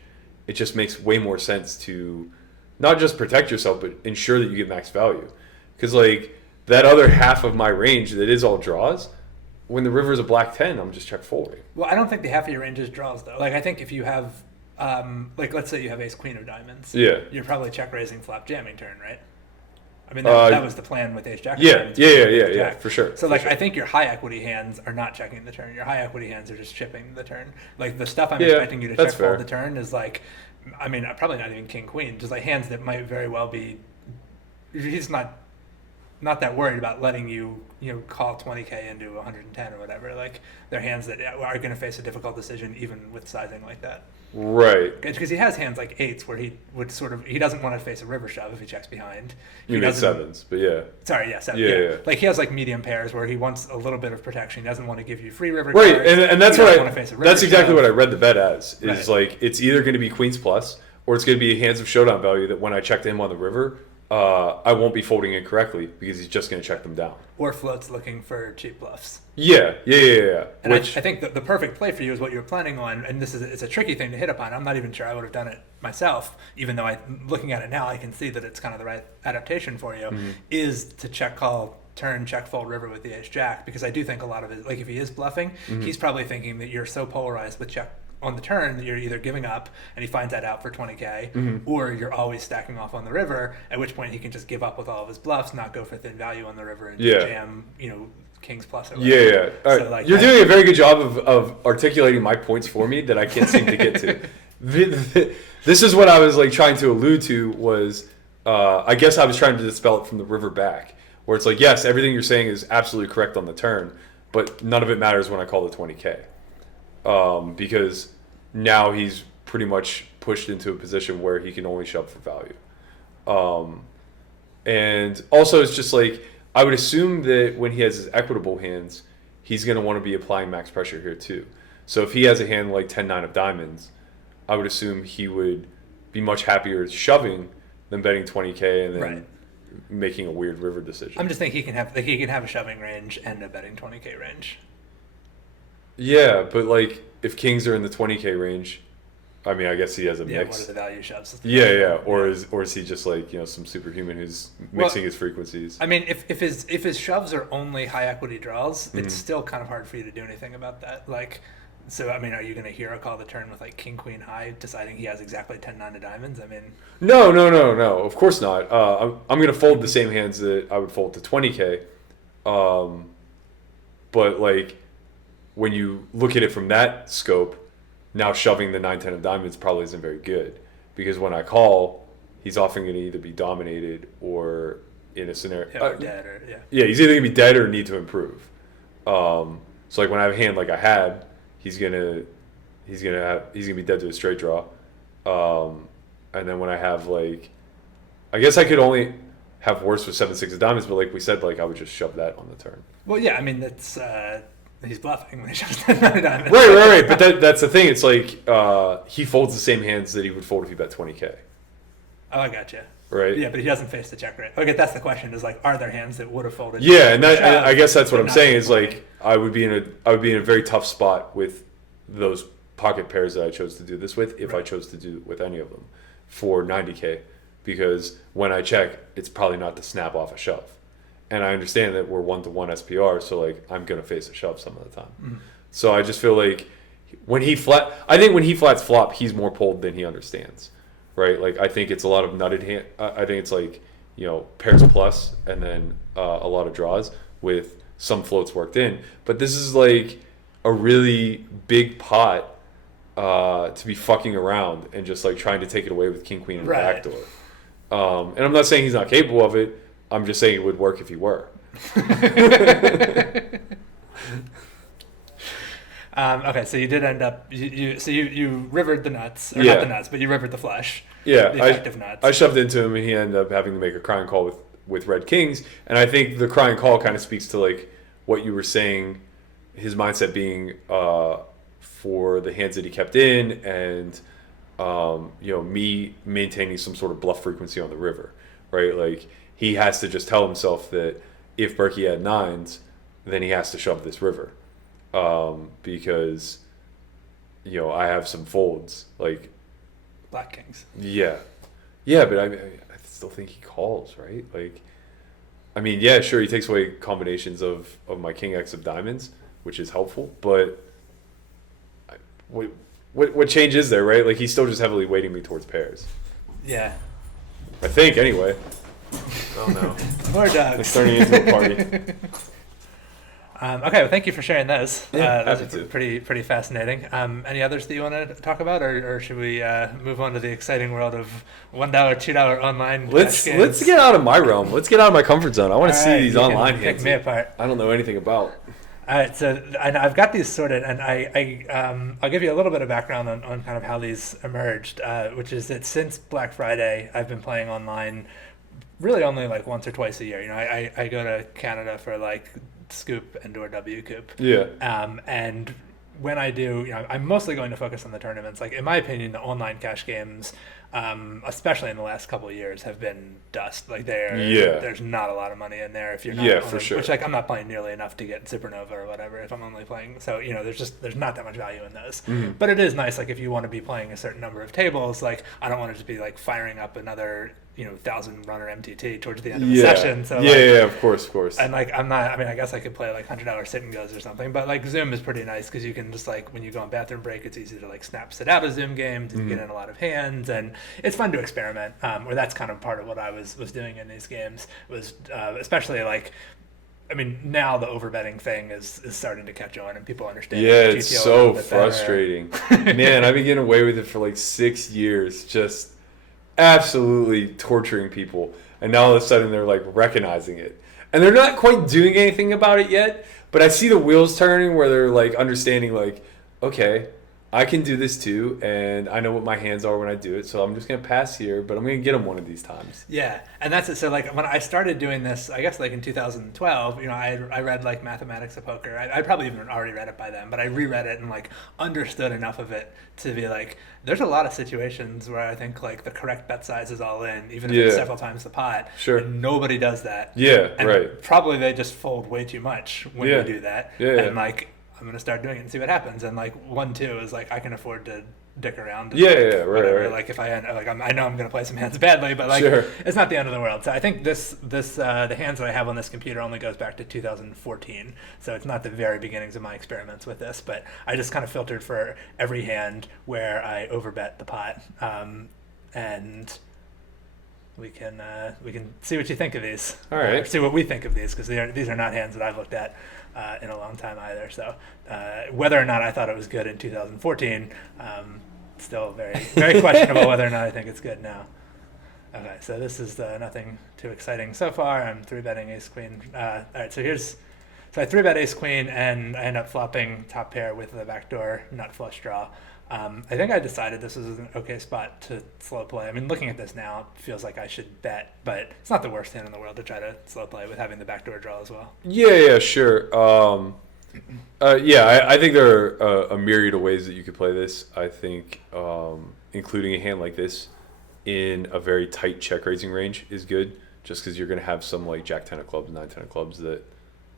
it just makes way more sense to not just protect yourself, but ensure that you get max value. Because like that other half of my range that is all draws, when the river is a black 10, I'm just check folding. Well, I don't think the half of your range is draws though. Like I think if you have like let's say you have ace queen of diamonds. Yeah. You're probably check raising flop jamming turn, right? I mean that was the plan with ace jack. Yeah, for sure. So like sure. I think your high equity hands are not checking the turn. Your high equity hands are just chipping the turn. Like the stuff I'm expecting you to check fold the turn is like, I mean probably not even king queen, just like hands that might very well be. He's not that worried about letting you call 20K into 110 or whatever. Like they're hands that are going to face a difficult decision even with sizing like that. Right. Because he has hands like eights where he would he doesn't want to face a river shove if he checks behind. You mean sevens, but yeah. Sorry, yeah, sevens. Yeah. Like he has like medium pairs where he wants a little bit of protection. He doesn't want to give you free river cards. Right, and that's that's exactly what I read the bet as. Is like it's either going to be queens plus or it's going to be hands of showdown value that when I check to him on the river, I won't be folding incorrectly because he's just going to check them down. Or floats looking for cheap bluffs. Yeah. And I think the perfect play for you is what you were planning on, and it's a tricky thing to hit upon. I'm not even sure I would have done it myself, even though looking at it now, I can see that it's kind of the right adaptation for you, is to check call turn, check fold river with the ace jack, because I do think a lot of it, like if he is bluffing, he's probably thinking that you're so polarized with check on the turn you're either giving up and he finds that out for 20k, or you're always stacking off on the river, at which point he can just give up with all of his bluffs, not go for thin value on the river, and just jam, kings plus or whatever. Yeah. All right. So, you're doing a very good job of articulating my points for me that I can't seem to get to. This is what I was like trying to allude to was, I guess I was trying to dispel it from the river back, where it's like, yes, everything you're saying is absolutely correct on the turn, but none of it matters when I call the 20k, because now he's pretty much pushed into a position where he can only shove for value. And also it's just like, I would assume that when he has his equitable hands, he's going to want to be applying max pressure here too. So if he has a hand like 10-9 of diamonds, I would assume he would be much happier shoving than betting 20k and then making a weird river decision. I'm just thinking he can have a shoving range and a betting 20k range. Yeah, but like if kings are in the 20k range, I mean, I guess he has a mix. What are the value shoves? Yeah. Or is he just like, some superhuman who's mixing his frequencies? I mean, if his shoves are only high equity draws, it's still kind of hard for you to do anything about that. Like, so I mean, are you going to hero call the turn with like king queen high, deciding he has exactly 10-9 of diamonds? I mean, no. Of course not. I'm going to fold the same hands that I would fold to 20k. But like when you look at it from that scope, now shoving the 9-10 of diamonds probably isn't very good, because when I call, he's often going to either be dominated or in a scenario dead or he's either going to be dead or need to improve. So like when I have a hand like I had, he's gonna be dead to a straight draw. And then when I have like, I guess I could only have worse with 7-6 of diamonds, but like we said, like I would just shove that on the turn. Well, yeah, I mean that's he's bluffing when he shoves 10-9 of diamonds. Right. But that's the thing. It's like he folds the same hands that he would fold if he bet 20k. Oh, I gotcha. Right. Yeah, but he doesn't face the check rate. Okay, that's the question. Is like, are there hands that would have folded? Yeah, and I guess that's what I'm saying. Is like I would be in a very tough spot with those pocket pairs that I chose to do this with, if I chose to do it with any of them for 90k, because when I check, it's probably not to snap off a shove, and I understand that we're 1-1 SPR, so like I'm gonna face a shove some of the time. So I just feel like when he flats flop, he's more pulled than he understands. Right, like I think it's a lot of nutted hand. I think it's like pairs plus and then a lot of draws with some floats worked in. But this is like a really big pot to be fucking around and just like trying to take it away with king queen and backdoor. And I'm not saying he's not capable of it. I'm just saying it would work if he were. Okay, so you did end up you rivered the nuts, or not the nuts, but you rivered the flush. Yeah, the effective nuts. I shoved into him, and he ended up having to make a crying call with red kings. And I think the crying call kind of speaks to like what you were saying, his mindset being for the hands that he kept in, and me maintaining some sort of bluff frequency on the river, right? Like he has to just tell himself that if Berkey had nines, then he has to shove this river. Because I have some folds like black kings. Yeah, but I still think he calls, right? Like, I mean, sure, he takes away combinations of my king X of diamonds, which is helpful, but what change is there, right? Like he's still just heavily weighting me towards pairs. Yeah, I think anyway. Oh no, more dogs. It's turning into a party. Okay, well, thank you for sharing those. Yeah, those are pretty fascinating. Any others that you want to talk about, or should we move on to the exciting world of $1, $2 online? Let's get out of my realm. Let's get out of my comfort zone. I want to see these online hands. Pick me apart. I don't know anything about. All right, so I've got these sorted, and I'll give you a little bit of background on kind of how these emerged, which is that since Black Friday, I've been playing online really only like once or twice a year. I go to Canada for like Scoop and/or W Coop. Yeah. And when I do, I'm mostly going to focus on the tournaments. Like in my opinion, the online cash games, especially in the last couple of years, have been dust. Like there's not a lot of money in there if you're not. For sure. Which like I'm not playing nearly enough to get Supernova or whatever if I'm only playing. So there's not that much value in those. Mm-hmm. But it is nice. Like if you want to be playing a certain number of tables, like I don't want to just be like firing up another 1,000 runner MTT towards the end of the session. So of course. And like I'm not. I mean, I guess I could play like $100 sit and goes or something. But like Zoom is pretty nice because you can just like when you go on bathroom break, it's easy to like snap sit out of Zoom games and get in a lot of hands, and it's fun to experiment. Or that's kind of part of what I was doing in these games was especially like. I mean, now the overbetting thing is starting to catch on, and people understand. Yeah, it's so frustrating. Man, I've been getting away with it for like 6 years, just absolutely torturing people. And now all of a sudden they're like recognizing it. And they're not quite doing anything about it yet, but I see the wheels turning where they're like understanding like, okay, I can do this too, and I know what my hands are when I do it, so I'm just going to pass here, but I'm going to get them one of these times. Yeah, and that's it. So, like, when I started doing this, I guess, like, in 2012, I read, like, Mathematics of Poker. I probably even already read it by then, but I reread it and, like, understood enough of it to be like, there's a lot of situations where I think, like, the correct bet size is all in, even if it's several times the pot. Sure. And nobody does that. Yeah, and right. Probably they just fold way too much when you do that. Yeah. And, like, I'm going to start doing it and see what happens. And, like, 1-2 is, like, I can afford to dick around. And, right. Like, if I end, like, I know I'm going to play some hands badly, but, like, it's not the end of the world. So I think the hands that I have on this computer only goes back to 2014. So it's not the very beginnings of my experiments with this, but I just kind of filtered for every hand where I overbet the pot. And we can see what you think of these. All right. Or see what we think of these, because these are not hands that I've looked at in a long time either. So whether or not I thought it was good in 2014, still very, very questionable whether or not I think it's good now. Okay, so this is nothing too exciting so far. I'm 3-betting ace-queen. All right, so I 3-bet ace-queen, and I end up flopping top pair with the backdoor nut flush draw. I think I decided this was an okay spot to slow play. I mean, looking at this now, it feels like I should bet, but it's not the worst hand in the world to try to slow play with having the backdoor draw as well. Yeah, sure. I think there are a myriad of ways that you could play this. I think including a hand like this in a very tight check raising range is good, just because you're going to have some like Jack 10 of clubs, 9 10 of clubs that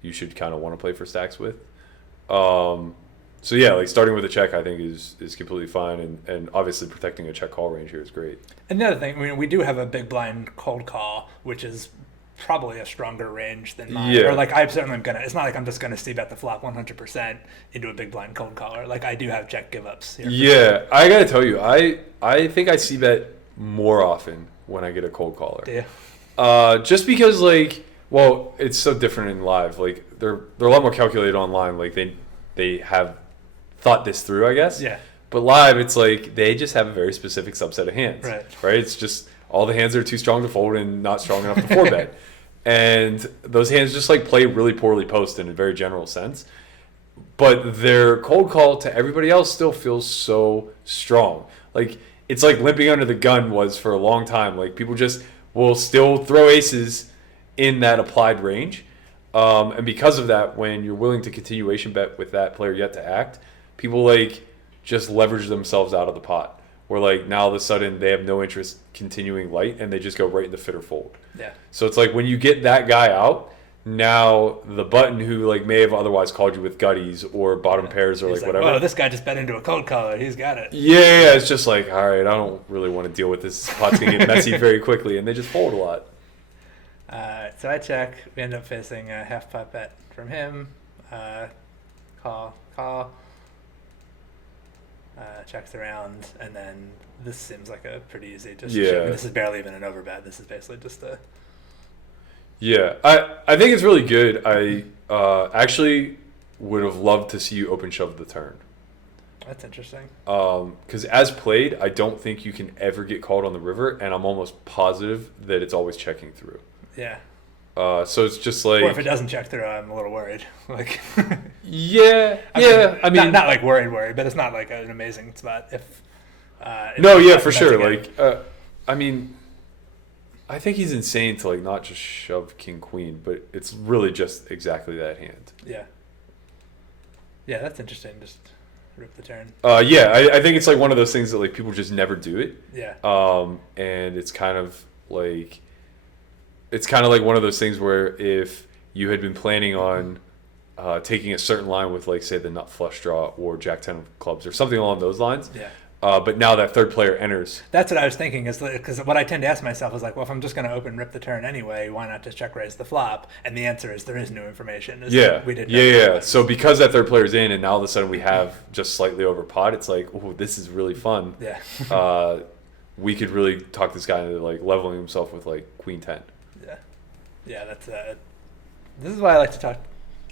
you should kind of want to play for stacks with. So yeah, like starting with a check, I think is completely fine, and obviously protecting a check call range here is great. And the other thing, I mean, we do have a big blind cold call, which is probably a stronger range than mine. Yeah. Or like I certainly am gonna. It's not like I'm just gonna c-bet the flop 100% into a big blind cold caller. Like I do have check give ups here. Yeah, I gotta tell you, I think I c-bet more often when I get a cold caller. Do you? Just because like, well, it's so different in live. Like they're a lot more calculated online. Like they have thought this through, I guess. Yeah. But live, it's like they just have a very specific subset of hands. Right. It's just all the hands that are too strong to fold and not strong enough to 4-bet. And those hands just like play really poorly post in a very general sense. But their cold call to everybody else still feels so strong. Like it's like limping under the gun was for a long time. Like people just will still throw aces in that applied range. And because of that, when you're willing to continuation bet with that player yet to act, people like just leverage themselves out of the pot. Where like now all of a sudden they have no interest continuing light and they just go right into fit or fold. Yeah. So it's like when you get that guy out, now the button who like may have otherwise called you with gutties or bottom pairs or like whatever. Oh, this guy just bet into a cold caller. He's got it. Yeah, it's just like, all right, I don't really want to deal with this. Pot's gonna get messy very quickly, and they just fold a lot. So I check. We end up facing a half pot bet from him. Call. Checks around, and then this seems like a pretty easy just check. I mean, this is barely even an overbet. This is basically just a... Yeah, I think it's really good. I actually would have loved to see you open shove the turn. That's interesting. Because as played, I don't think you can ever get called on the river, and I'm almost positive that it's always checking through. Yeah. So it's just like... Or if it doesn't check through, I'm a little worried. Like... Yeah. I mean... Not like worried, but it's not like an amazing spot. If for sure. Like, I mean, I think he's insane to like not just shove king queen, but it's really just exactly that hand. Yeah. Yeah, that's interesting. Just rip the turn. I think it's like one of those things that like people just never do it. Yeah. And it's kind of like one of those things where if you had been planning on taking a certain line with like say the nut flush draw or Jack 10 of clubs or something along those lines, But now that third player enters. That's what I was thinking, is because what I tend to ask myself is like, well, if I'm just going to open rip the turn anyway, why not just check raise the flop? And the answer is there is new information. Yeah, we didn't. Yeah. So because that third player's in, and now all of a sudden we have just slightly over pot, it's like, oh, this is really fun. Yeah. We could really talk this guy into like leveling himself with like queen 10. Yeah. That's this is why I like to talk.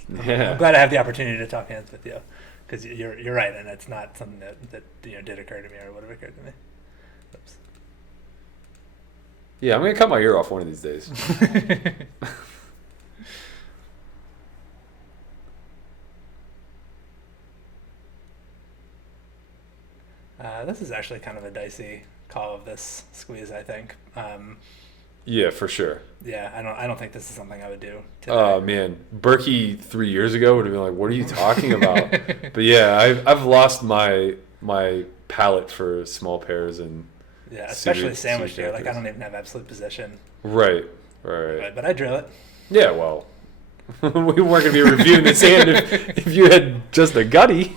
Yeah. I'm glad I have the opportunity to talk hands with you, because you're right, and it's not something that did occur to me or would have occurred to me. Oops. Yeah, I'm gonna cut my ear off one of these days. This is actually kind of a dicey call of this squeeze, I think. Yeah, for sure. Yeah, I don't think this is something I would do today. Oh man, Berkey 3 years ago would have been like, "What are you talking about?" But yeah, I've lost my palate for small pairs and especially sandwich here. Like I don't even have absolute position. Right. But I drill it. Yeah, well, we weren't gonna be reviewing this hand if you had just a gutty.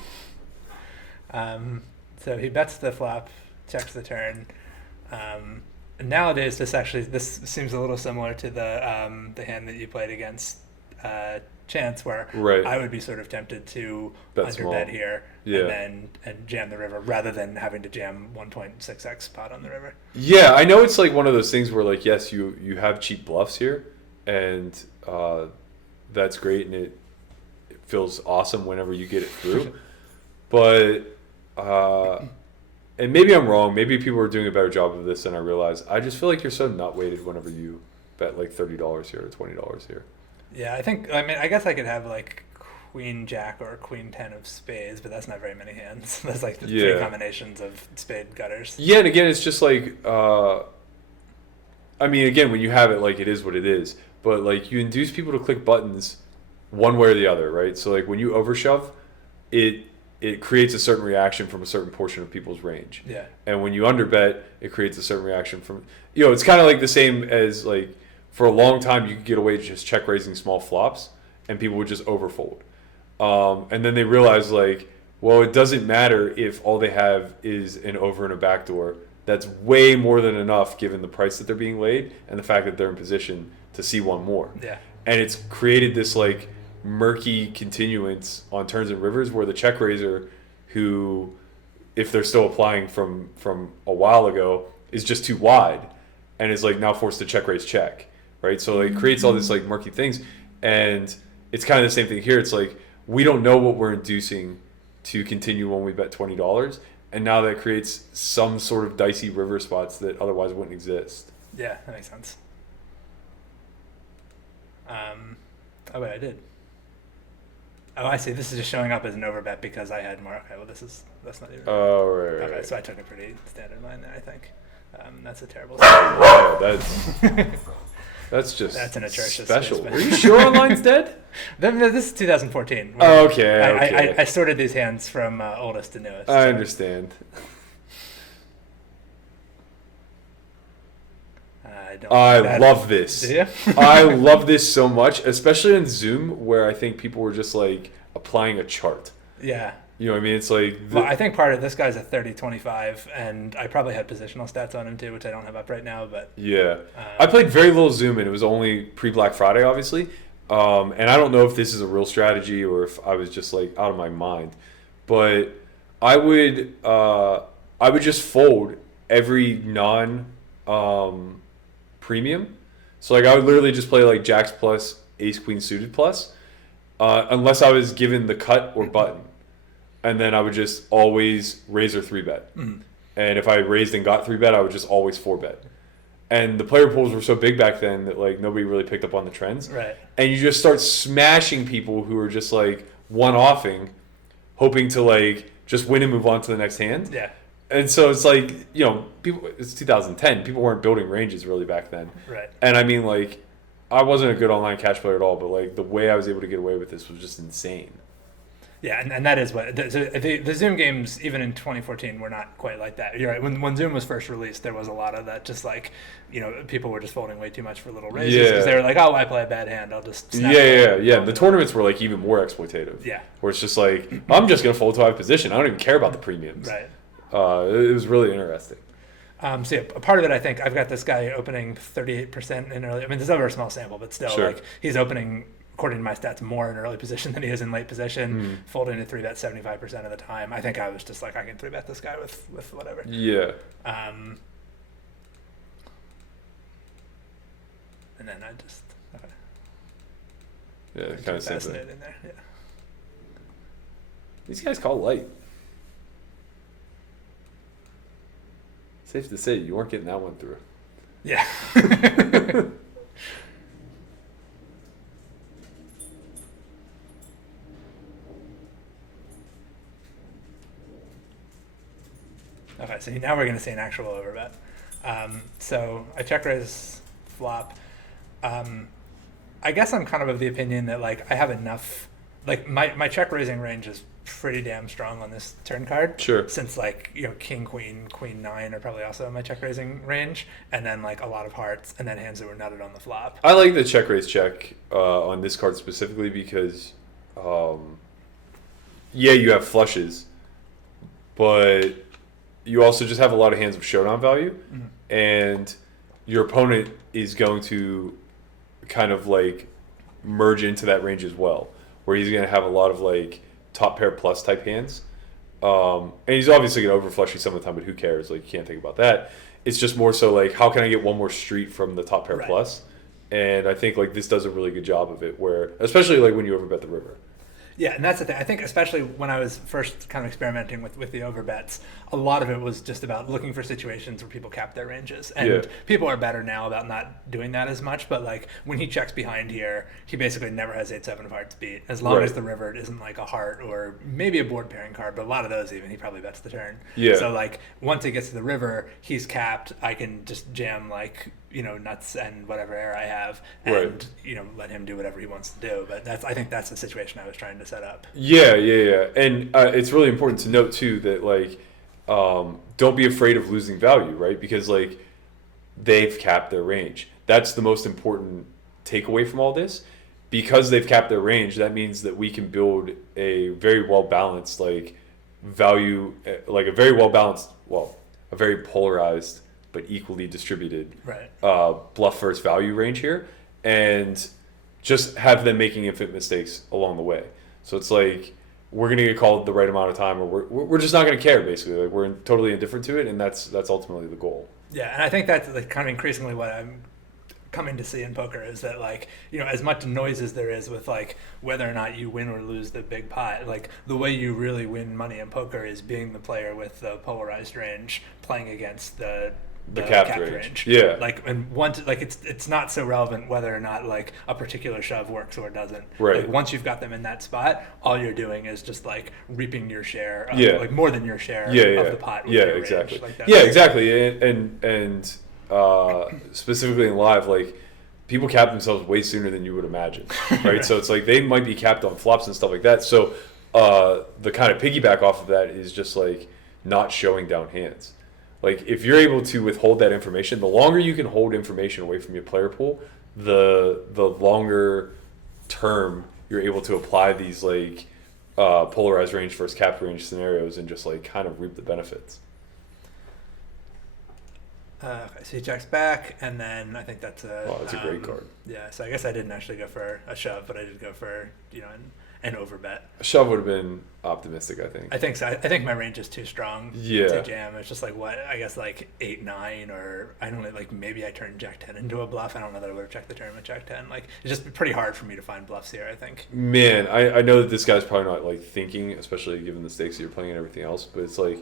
So he bets the flop, checks the turn. Nowadays, this seems a little similar to the hand that you played against Chance, where I would be sort of tempted to underbet here and jam the river rather than having to jam 1.6x pot on the river. Yeah, I know it's like one of those things where like, yes, you have cheap bluffs here, and that's great, and it feels awesome whenever you get it through. But and maybe I'm wrong. Maybe people are doing a better job of this than I realize. I just feel like you're so nut weighted whenever you bet like $30 here or $20 here. Yeah, I guess I could have like Queen Jack or Queen 10 of spades, but that's not very many hands. That's like the three combinations of spade gutters. Yeah, and again, it's just like, I mean, again, when you have it, like, it is what it is. But like, you induce people to click buttons one way or the other, right? So like, when you overshove, it creates a certain reaction from a certain portion of people's range. Yeah. And when you underbet, it creates a certain reaction from, it's kind of like the same as like, for a long time, you could get away just check raising small flops, and people would just overfold. And then they realize like, well, it doesn't matter if all they have is an over and a backdoor. That's way more than enough given the price that they're being laid and the fact that they're in position to see one more. Yeah. And it's created this like murky continuance on turns and rivers where the check raiser, who, if they're still applying from a while ago, is just too wide and is like now forced to check raise check, right? So it creates all this like murky things, and it's kind of the same thing here. It's like we don't know what we're inducing to continue when we bet $20, and now that creates some sort of dicey river spots that otherwise wouldn't exist. Yeah, that makes sense. Oh wait, I did. Oh, I see. This is just showing up as an overbet because I had more. Okay, well, that's not even. Oh, right. Okay, so I took a pretty standard line there, I think. That's a terrible. Wow, that's an atrocious special. Were you sure on line's dead? This is 2014. Oh, okay. I sorted these hands from oldest to newest. I understand. I love this. Do you? I love this so much, especially in Zoom, where I think people were just like applying a chart. Yeah. You know what I mean? It's like... Well, I think part of this guy's a 30-25, and I probably had positional stats on him too, which I don't have up right now, but... Yeah. I played very little Zoom, and it was only pre-Black Friday, obviously. And I don't know if this is a real strategy or if I was just like out of my mind. But I would just fold every non-premium. So like I would literally just play like jacks plus, ace queen suited plus, unless I was given the cut or button. And then I would just always raise or 3-bet. Mm-hmm. And if I raised and got 3-bet, I would just always 4-bet. And the player pools were so big back then that like nobody really picked up on the trends. Right. And you just start smashing people who are just like one-offing, hoping to like just win and move on to the next hand. Yeah. And so it's like, it's 2010. People weren't building ranges really back then. Right. And I mean, like, I wasn't a good online cash player at all, but like the way I was able to get away with this was just insane. Yeah, and that is what the Zoom games, even in 2014, were not quite like that. You're right. When Zoom was first released, there was a lot of that. Just like, people were just folding way too much for little raises because they were like, "Oh, I play a bad hand. I'll just snap yeah." The tournaments were like even more exploitative. Yeah, where it's just like, I'm just gonna fold to I have position. I don't even care about the premiums. Right. It was really interesting. So yeah, a part of it, I think, I've got this guy opening 38% in early. I mean, this is over a small sample, but still, Sure. like he's opening, according to my stats, more in early position than he is in late position. Folding to 3-bet 75% of the time. I think I was just like, I can 3-bet this guy with whatever. Yeah. And then I just Yeah, kind of same thing. fascinated in there. Yeah. These guys call light. Safe to say, you weren't getting that one through. Yeah. Okay, so now we're going to see an actual overbet. So I check raise flop. I guess I'm kind of the opinion that like I have enough. Like my check raising range is pretty damn strong on this turn card. Sure. Since like king queen queen 9 are probably also in my check raising range, and then like a lot of hearts, and then hands that were nutted on the flop. I like the check raise check on this card specifically because, yeah, you have flushes, but you also just have a lot of hands of showdown value, and your opponent is going to kind of like merge into that range as well, where he's going to have a lot of like top pair plus type hands, and he's obviously going to overflush you some of the time, but who cares? Like, you can't think about that. It's just more so like, how can I get one more street from the top pair plus? And I think like this does a really good job of it, where especially like when you overbet the river. Yeah, and that's the thing. I think especially when I was first kind of experimenting with the overbets, a lot of it was just about looking for situations where people cap their ranges. And people are better now about not doing that as much, but like when he checks behind here, he basically never has 8-7 of hearts beat. As long as the river isn't like a heart or maybe a board pairing card, but a lot of those even, he probably bets the turn. Yeah. So like once it gets to the river, he's capped. I can just jam like nuts and whatever air I have, and let him do whatever he wants to do. But I think that's the situation I was trying to set up. Yeah, and it's really important to note too that like don't be afraid of losing value, right? Because like they've capped their range. That's the most important takeaway from all this. Because they've capped their range, that means that we can build a very well balanced like value, like a very well balanced, a very polarized but equally distributed bluff versus value range here, and just have them making infinite mistakes along the way. So it's like we're gonna get called the right amount of time, or we're just not gonna care basically. Like we're totally indifferent to it, and that's ultimately the goal. Yeah, and I think that's like kind of increasingly what I'm coming to see in poker is that like as much noise as there is with like whether or not you win or lose the big pot, like the way you really win money in poker is being the player with the polarized range playing against the capped range. Yeah. Like, and once, like, it's not so relevant whether or not like a particular shove works or doesn't. Right. Like, once you've got them in that spot, all you're doing is just like reaping your share of, like more than your share of the pot. With your exactly. Range. Like exactly. And specifically in live, like people cap themselves way sooner than you would imagine. Right. So it's like they might be capped on flops and stuff like that. So the kind of piggyback off of that is just like not showing down hands. Like, if you're able to withhold that information, the longer you can hold information away from your player pool, the longer term you're able to apply these, like, polarized range versus capped range scenarios and just, like, kind of reap the benefits. Okay, so he checks back, and then I think that's that's a great card. Yeah, so I guess I didn't actually go for a shove, but I did go for, an overbet. A shove would have been optimistic, I think. I think so. I think my range is too strong to jam. It's just like I guess like 8-9, or I don't know, like maybe I turned Jack 10 into a bluff. I don't know that I would have checked the turn with Jack 10. Like it's just pretty hard for me to find bluffs here, I think. Man, I know that this guy's probably not like thinking, especially given the stakes that you're playing and everything else, but it's like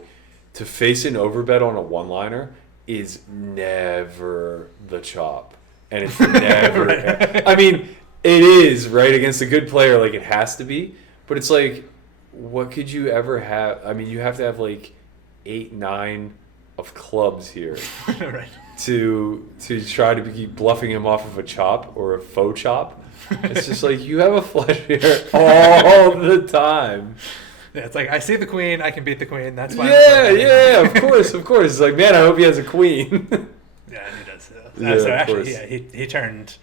to face an overbet on a one-liner is never the chop. And it's never I mean, it is, right, against a good player, like it has to be, but it's like, what could you ever have? I mean, you have to have like 8-9 of clubs here to try to keep bluffing him off of a chop or a faux chop. It's just like, you have a flush here all the time. Yeah, it's like, I see the queen, I can beat the queen, that's why. Yeah, of course. It's like, man, I hope he has a queen. Yeah, and he does. So actually, he turned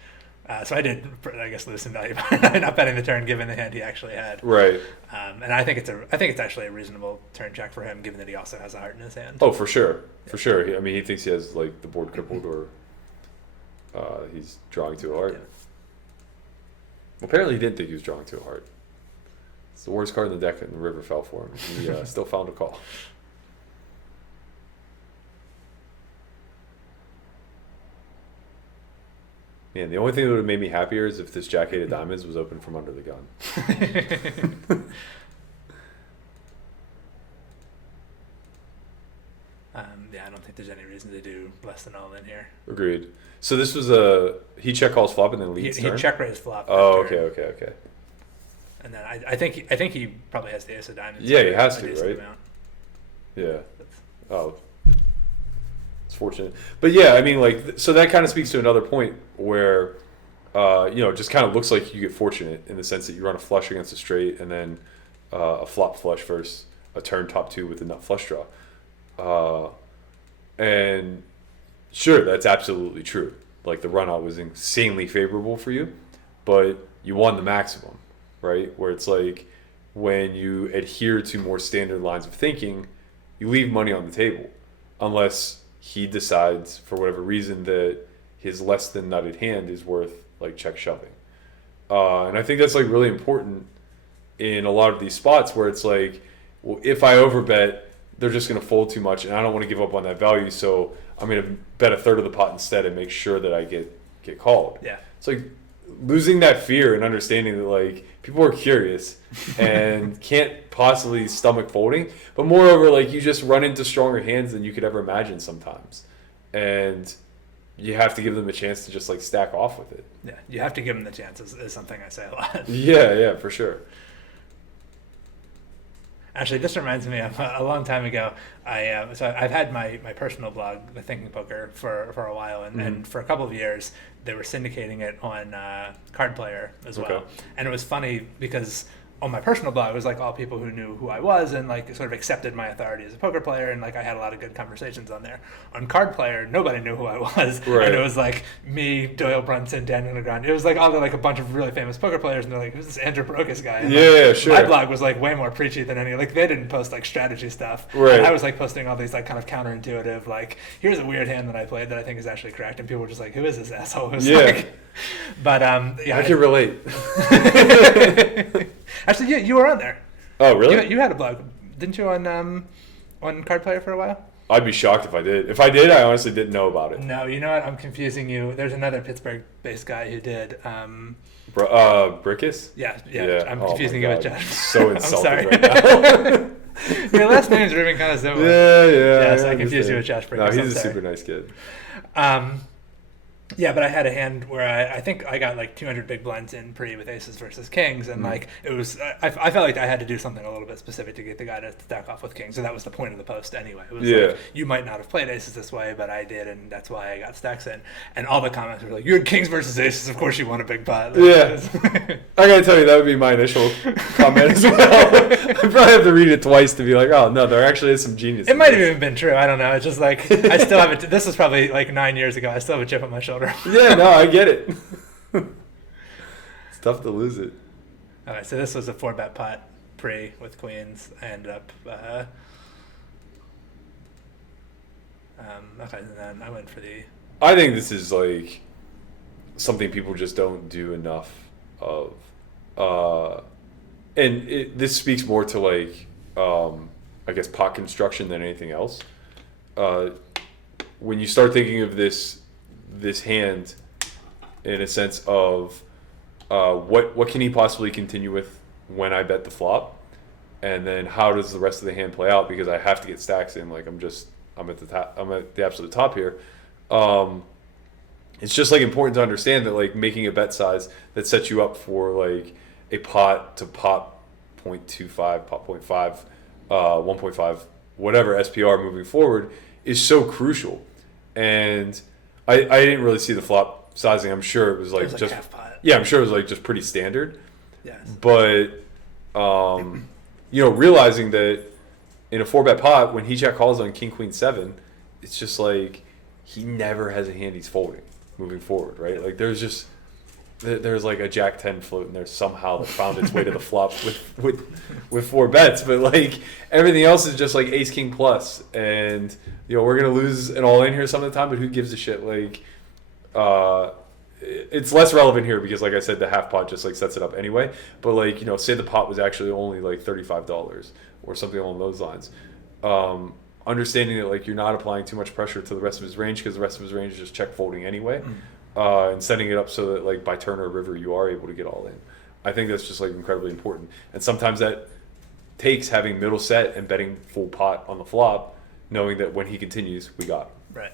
So I did, I guess, lose some value by not betting the turn given the hand he actually had. Right. And I think it's actually a reasonable turn check for him, given that he also has a heart in his hand. Oh, for sure, for sure. I mean, he thinks he has like the board crippled, or he's drawing to a heart. Yeah. Well, apparently, he didn't think he was drawing to a heart. It's the worst card in the deck, and the river fell for him. He still found a call. Man, the only thing that would have made me happier is if this Jack-8 of diamonds was open from under the gun. Yeah, I don't think there's any reason to do less than all in here. Agreed. So this was he check calls flop and then leads turn? He check raised flop. Oh, okay. And then I think he probably has the ace of diamonds. Yeah, he has to, right? Yeah. Oh, it's fortunate. But yeah, I mean, like, so that kind of speaks to another point where, it just kind of looks like you get fortunate in the sense that you run a flush against a straight and then a flop flush versus a turn top two with a nut flush draw. And sure, that's absolutely true. Like, the run out was insanely favorable for you, but you won the maximum, right? Where it's like when you adhere to more standard lines of thinking, you leave money on the table unless he decides for whatever reason that his less than nutted hand is worth like check shoving. And I think that's like really important in a lot of these spots where it's like, well, if I overbet, they're just going to fold too much, and I don't want to give up on that value, so I'm going to bet a third of the pot instead and make sure that I get called. Yeah. It's like losing that fear and understanding that like people are curious and can't possibly stomach folding, but moreover, like you just run into stronger hands than you could ever imagine sometimes, and you have to give them a chance to just like stack off with it. Yeah, you have to give them the chance is something I say a lot. Yeah, for sure. Actually, this reminds me of a long time ago. So I've had my personal blog, The Thinking Poker, for a while, and for a couple of years they were syndicating it on Card Player as well. Okay. And it was funny because on my personal blog, it was like all people who knew who I was and like sort of accepted my authority as a poker player, and like I had a lot of good conversations on there. On Card Player, nobody knew who I was, right. And it was like me, Doyle Brunson, Daniel Legrand. It was like all the like a bunch of really famous poker players, and they're like, "Who's this Andrew Brokos guy?" And, yeah, like, sure. My blog was like way more preachy than any. Like they didn't post like strategy stuff. Right. And I was like posting all these like kind of counterintuitive, like here's a weird hand that I played that I think is actually correct, and people were just like, "Who is this asshole?" It was like, but yeah, I can relate. Actually, you were on there. Oh, really? You had a blog, didn't you, on Card Player for a while? I'd be shocked if I did. If I did, I honestly didn't know about it. No, you know what? I'm confusing you. There's another Pittsburgh-based guy who did. Brokos? Yeah. I'm confusing you with Josh. I'm so insulted I'm sorry. right now. Your last names are even kind of similar. Yeah. Yes, I confused you with Josh Brokos. No, he's a super nice kid. Yeah, but I had a hand where I think I got like 200 big blinds in pre with aces versus kings, and like it was, I felt like I had to do something a little bit specific to get the guy to stack off with kings, so that was the point of the post anyway. It was like, you might not have played aces this way, but I did, and that's why I got stacks in. And all the comments were like, "You had kings versus aces, of course you won a big pot." Like, I gotta tell you, that would be my initial comment as well. I probably have to read it twice to be like, "Oh no, there actually is some genius." It might have even been true. I don't know. It's just like I still have it. This was probably like 9 years ago. I still have a chip on my shoulder. Yeah, no, I get it. It's tough to lose it. All right, so this was a 4-bet pot pre with queens. I ended up. Okay, and then I went for the. I think this is like something people just don't do enough of, and this speaks more to like, I guess pot construction than anything else. When you start thinking of this hand in a sense of what can he possibly continue with when I bet the flop, and then how does the rest of the hand play out, because I have to get stacks in. Like I'm at the top, I'm at the absolute top here. It's just like important to understand that like making a bet size that sets you up for like a pot to pot 0.25, pot 0.5, 1.5, whatever SPR moving forward is so crucial. And I didn't really see the flop sizing. I'm sure it was like just half pot. Yeah, I'm sure it was like just pretty standard. Yes. But realizing that in a 4-bet pot, when he check calls on King Queen 7, it's just like he never has a hand he's folding moving forward, right? Like there's just there's like a Jack 10 floating there somehow that found its way to the flop with 4 bets, but like everything else is just like ace king plus, and we're gonna lose an all in here some of the time, but who gives a shit? Like, it's less relevant here because, like I said, the half pot just like sets it up anyway. But like say the pot was actually only like $35 or something along those lines. Understanding that like you're not applying too much pressure to the rest of his range because the rest of his range is just check folding anyway. And setting it up so that like by turn or river you are able to get all in. I think that's just like incredibly important. And sometimes that takes having middle set and betting full pot on the flop, knowing that when he continues, we got him. Right.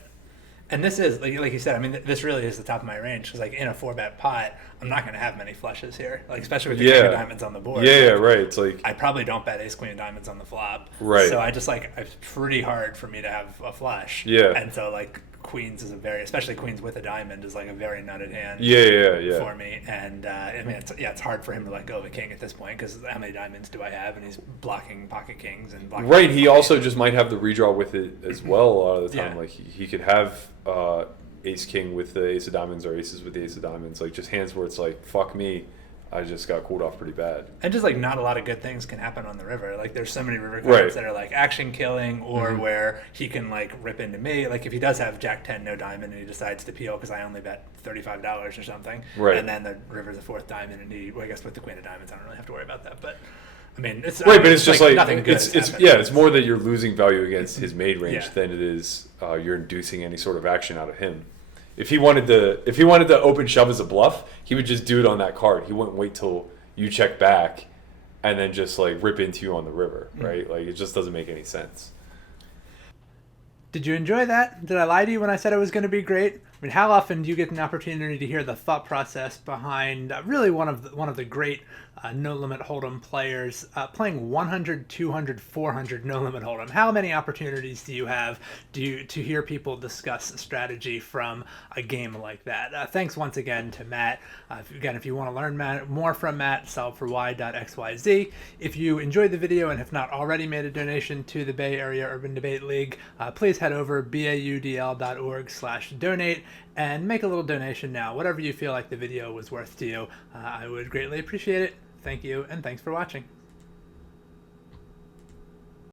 And this is, like you said, I mean, this really is the top of my range because, like, in a 4-bet pot, I'm not going to have many flushes here, like especially with the king of diamonds on the board. Yeah, like, right. It's like I probably don't bet ace queen of diamonds on the flop. Right. So I just it's pretty hard for me to have a flush. Yeah. And so like queens is especially queens with a diamond is like a very nutted hand. Yeah. For me, and I mean, it's hard for him to let go of a king at this point because how many diamonds do I have? And he's blocking pocket kings and blocking. Right. He also just might have the redraw with it as well a lot of the time. Yeah. Like he could have ace king with the ace of diamonds or aces with the ace of diamonds, like just hands where it's like fuck me, I just got cooled off pretty bad. And just like not a lot of good things can happen on the river. Like there's so many river cards that are like action killing or where he can like rip into me. Like if he does have Jack 10 no diamond and he decides to peel because I only bet $35 or something, and then the river's a 4th diamond and I guess with the queen of diamonds I don't really have to worry about that. But I mean it's right, but it's just like nothing good. It's more that you're losing value against his made range than it is you're inducing any sort of action out of him. If he wanted to open shove as a bluff, he would just do it on that card. He wouldn't wait till you check back and then just like rip into you on the river, right? Like it just doesn't make any sense. Did you enjoy that? Did I lie to you when I said it was going to be great? I mean, how often do you get an opportunity to hear the thought process behind really one of the great no limit hold'em players playing 100, 200, 400 no limit hold'em? How many opportunities do you have to hear people discuss strategy from a game like that? Thanks once again to Matt. If you want to learn more from Matt, solveforwhy.xyz. If you enjoyed the video and have not already made a donation to the Bay Area Urban Debate League, please head over baudl.org/donate and make a little donation now. Whatever you feel like the video was worth to you, I would greatly appreciate it. Thank you, and thanks for watching.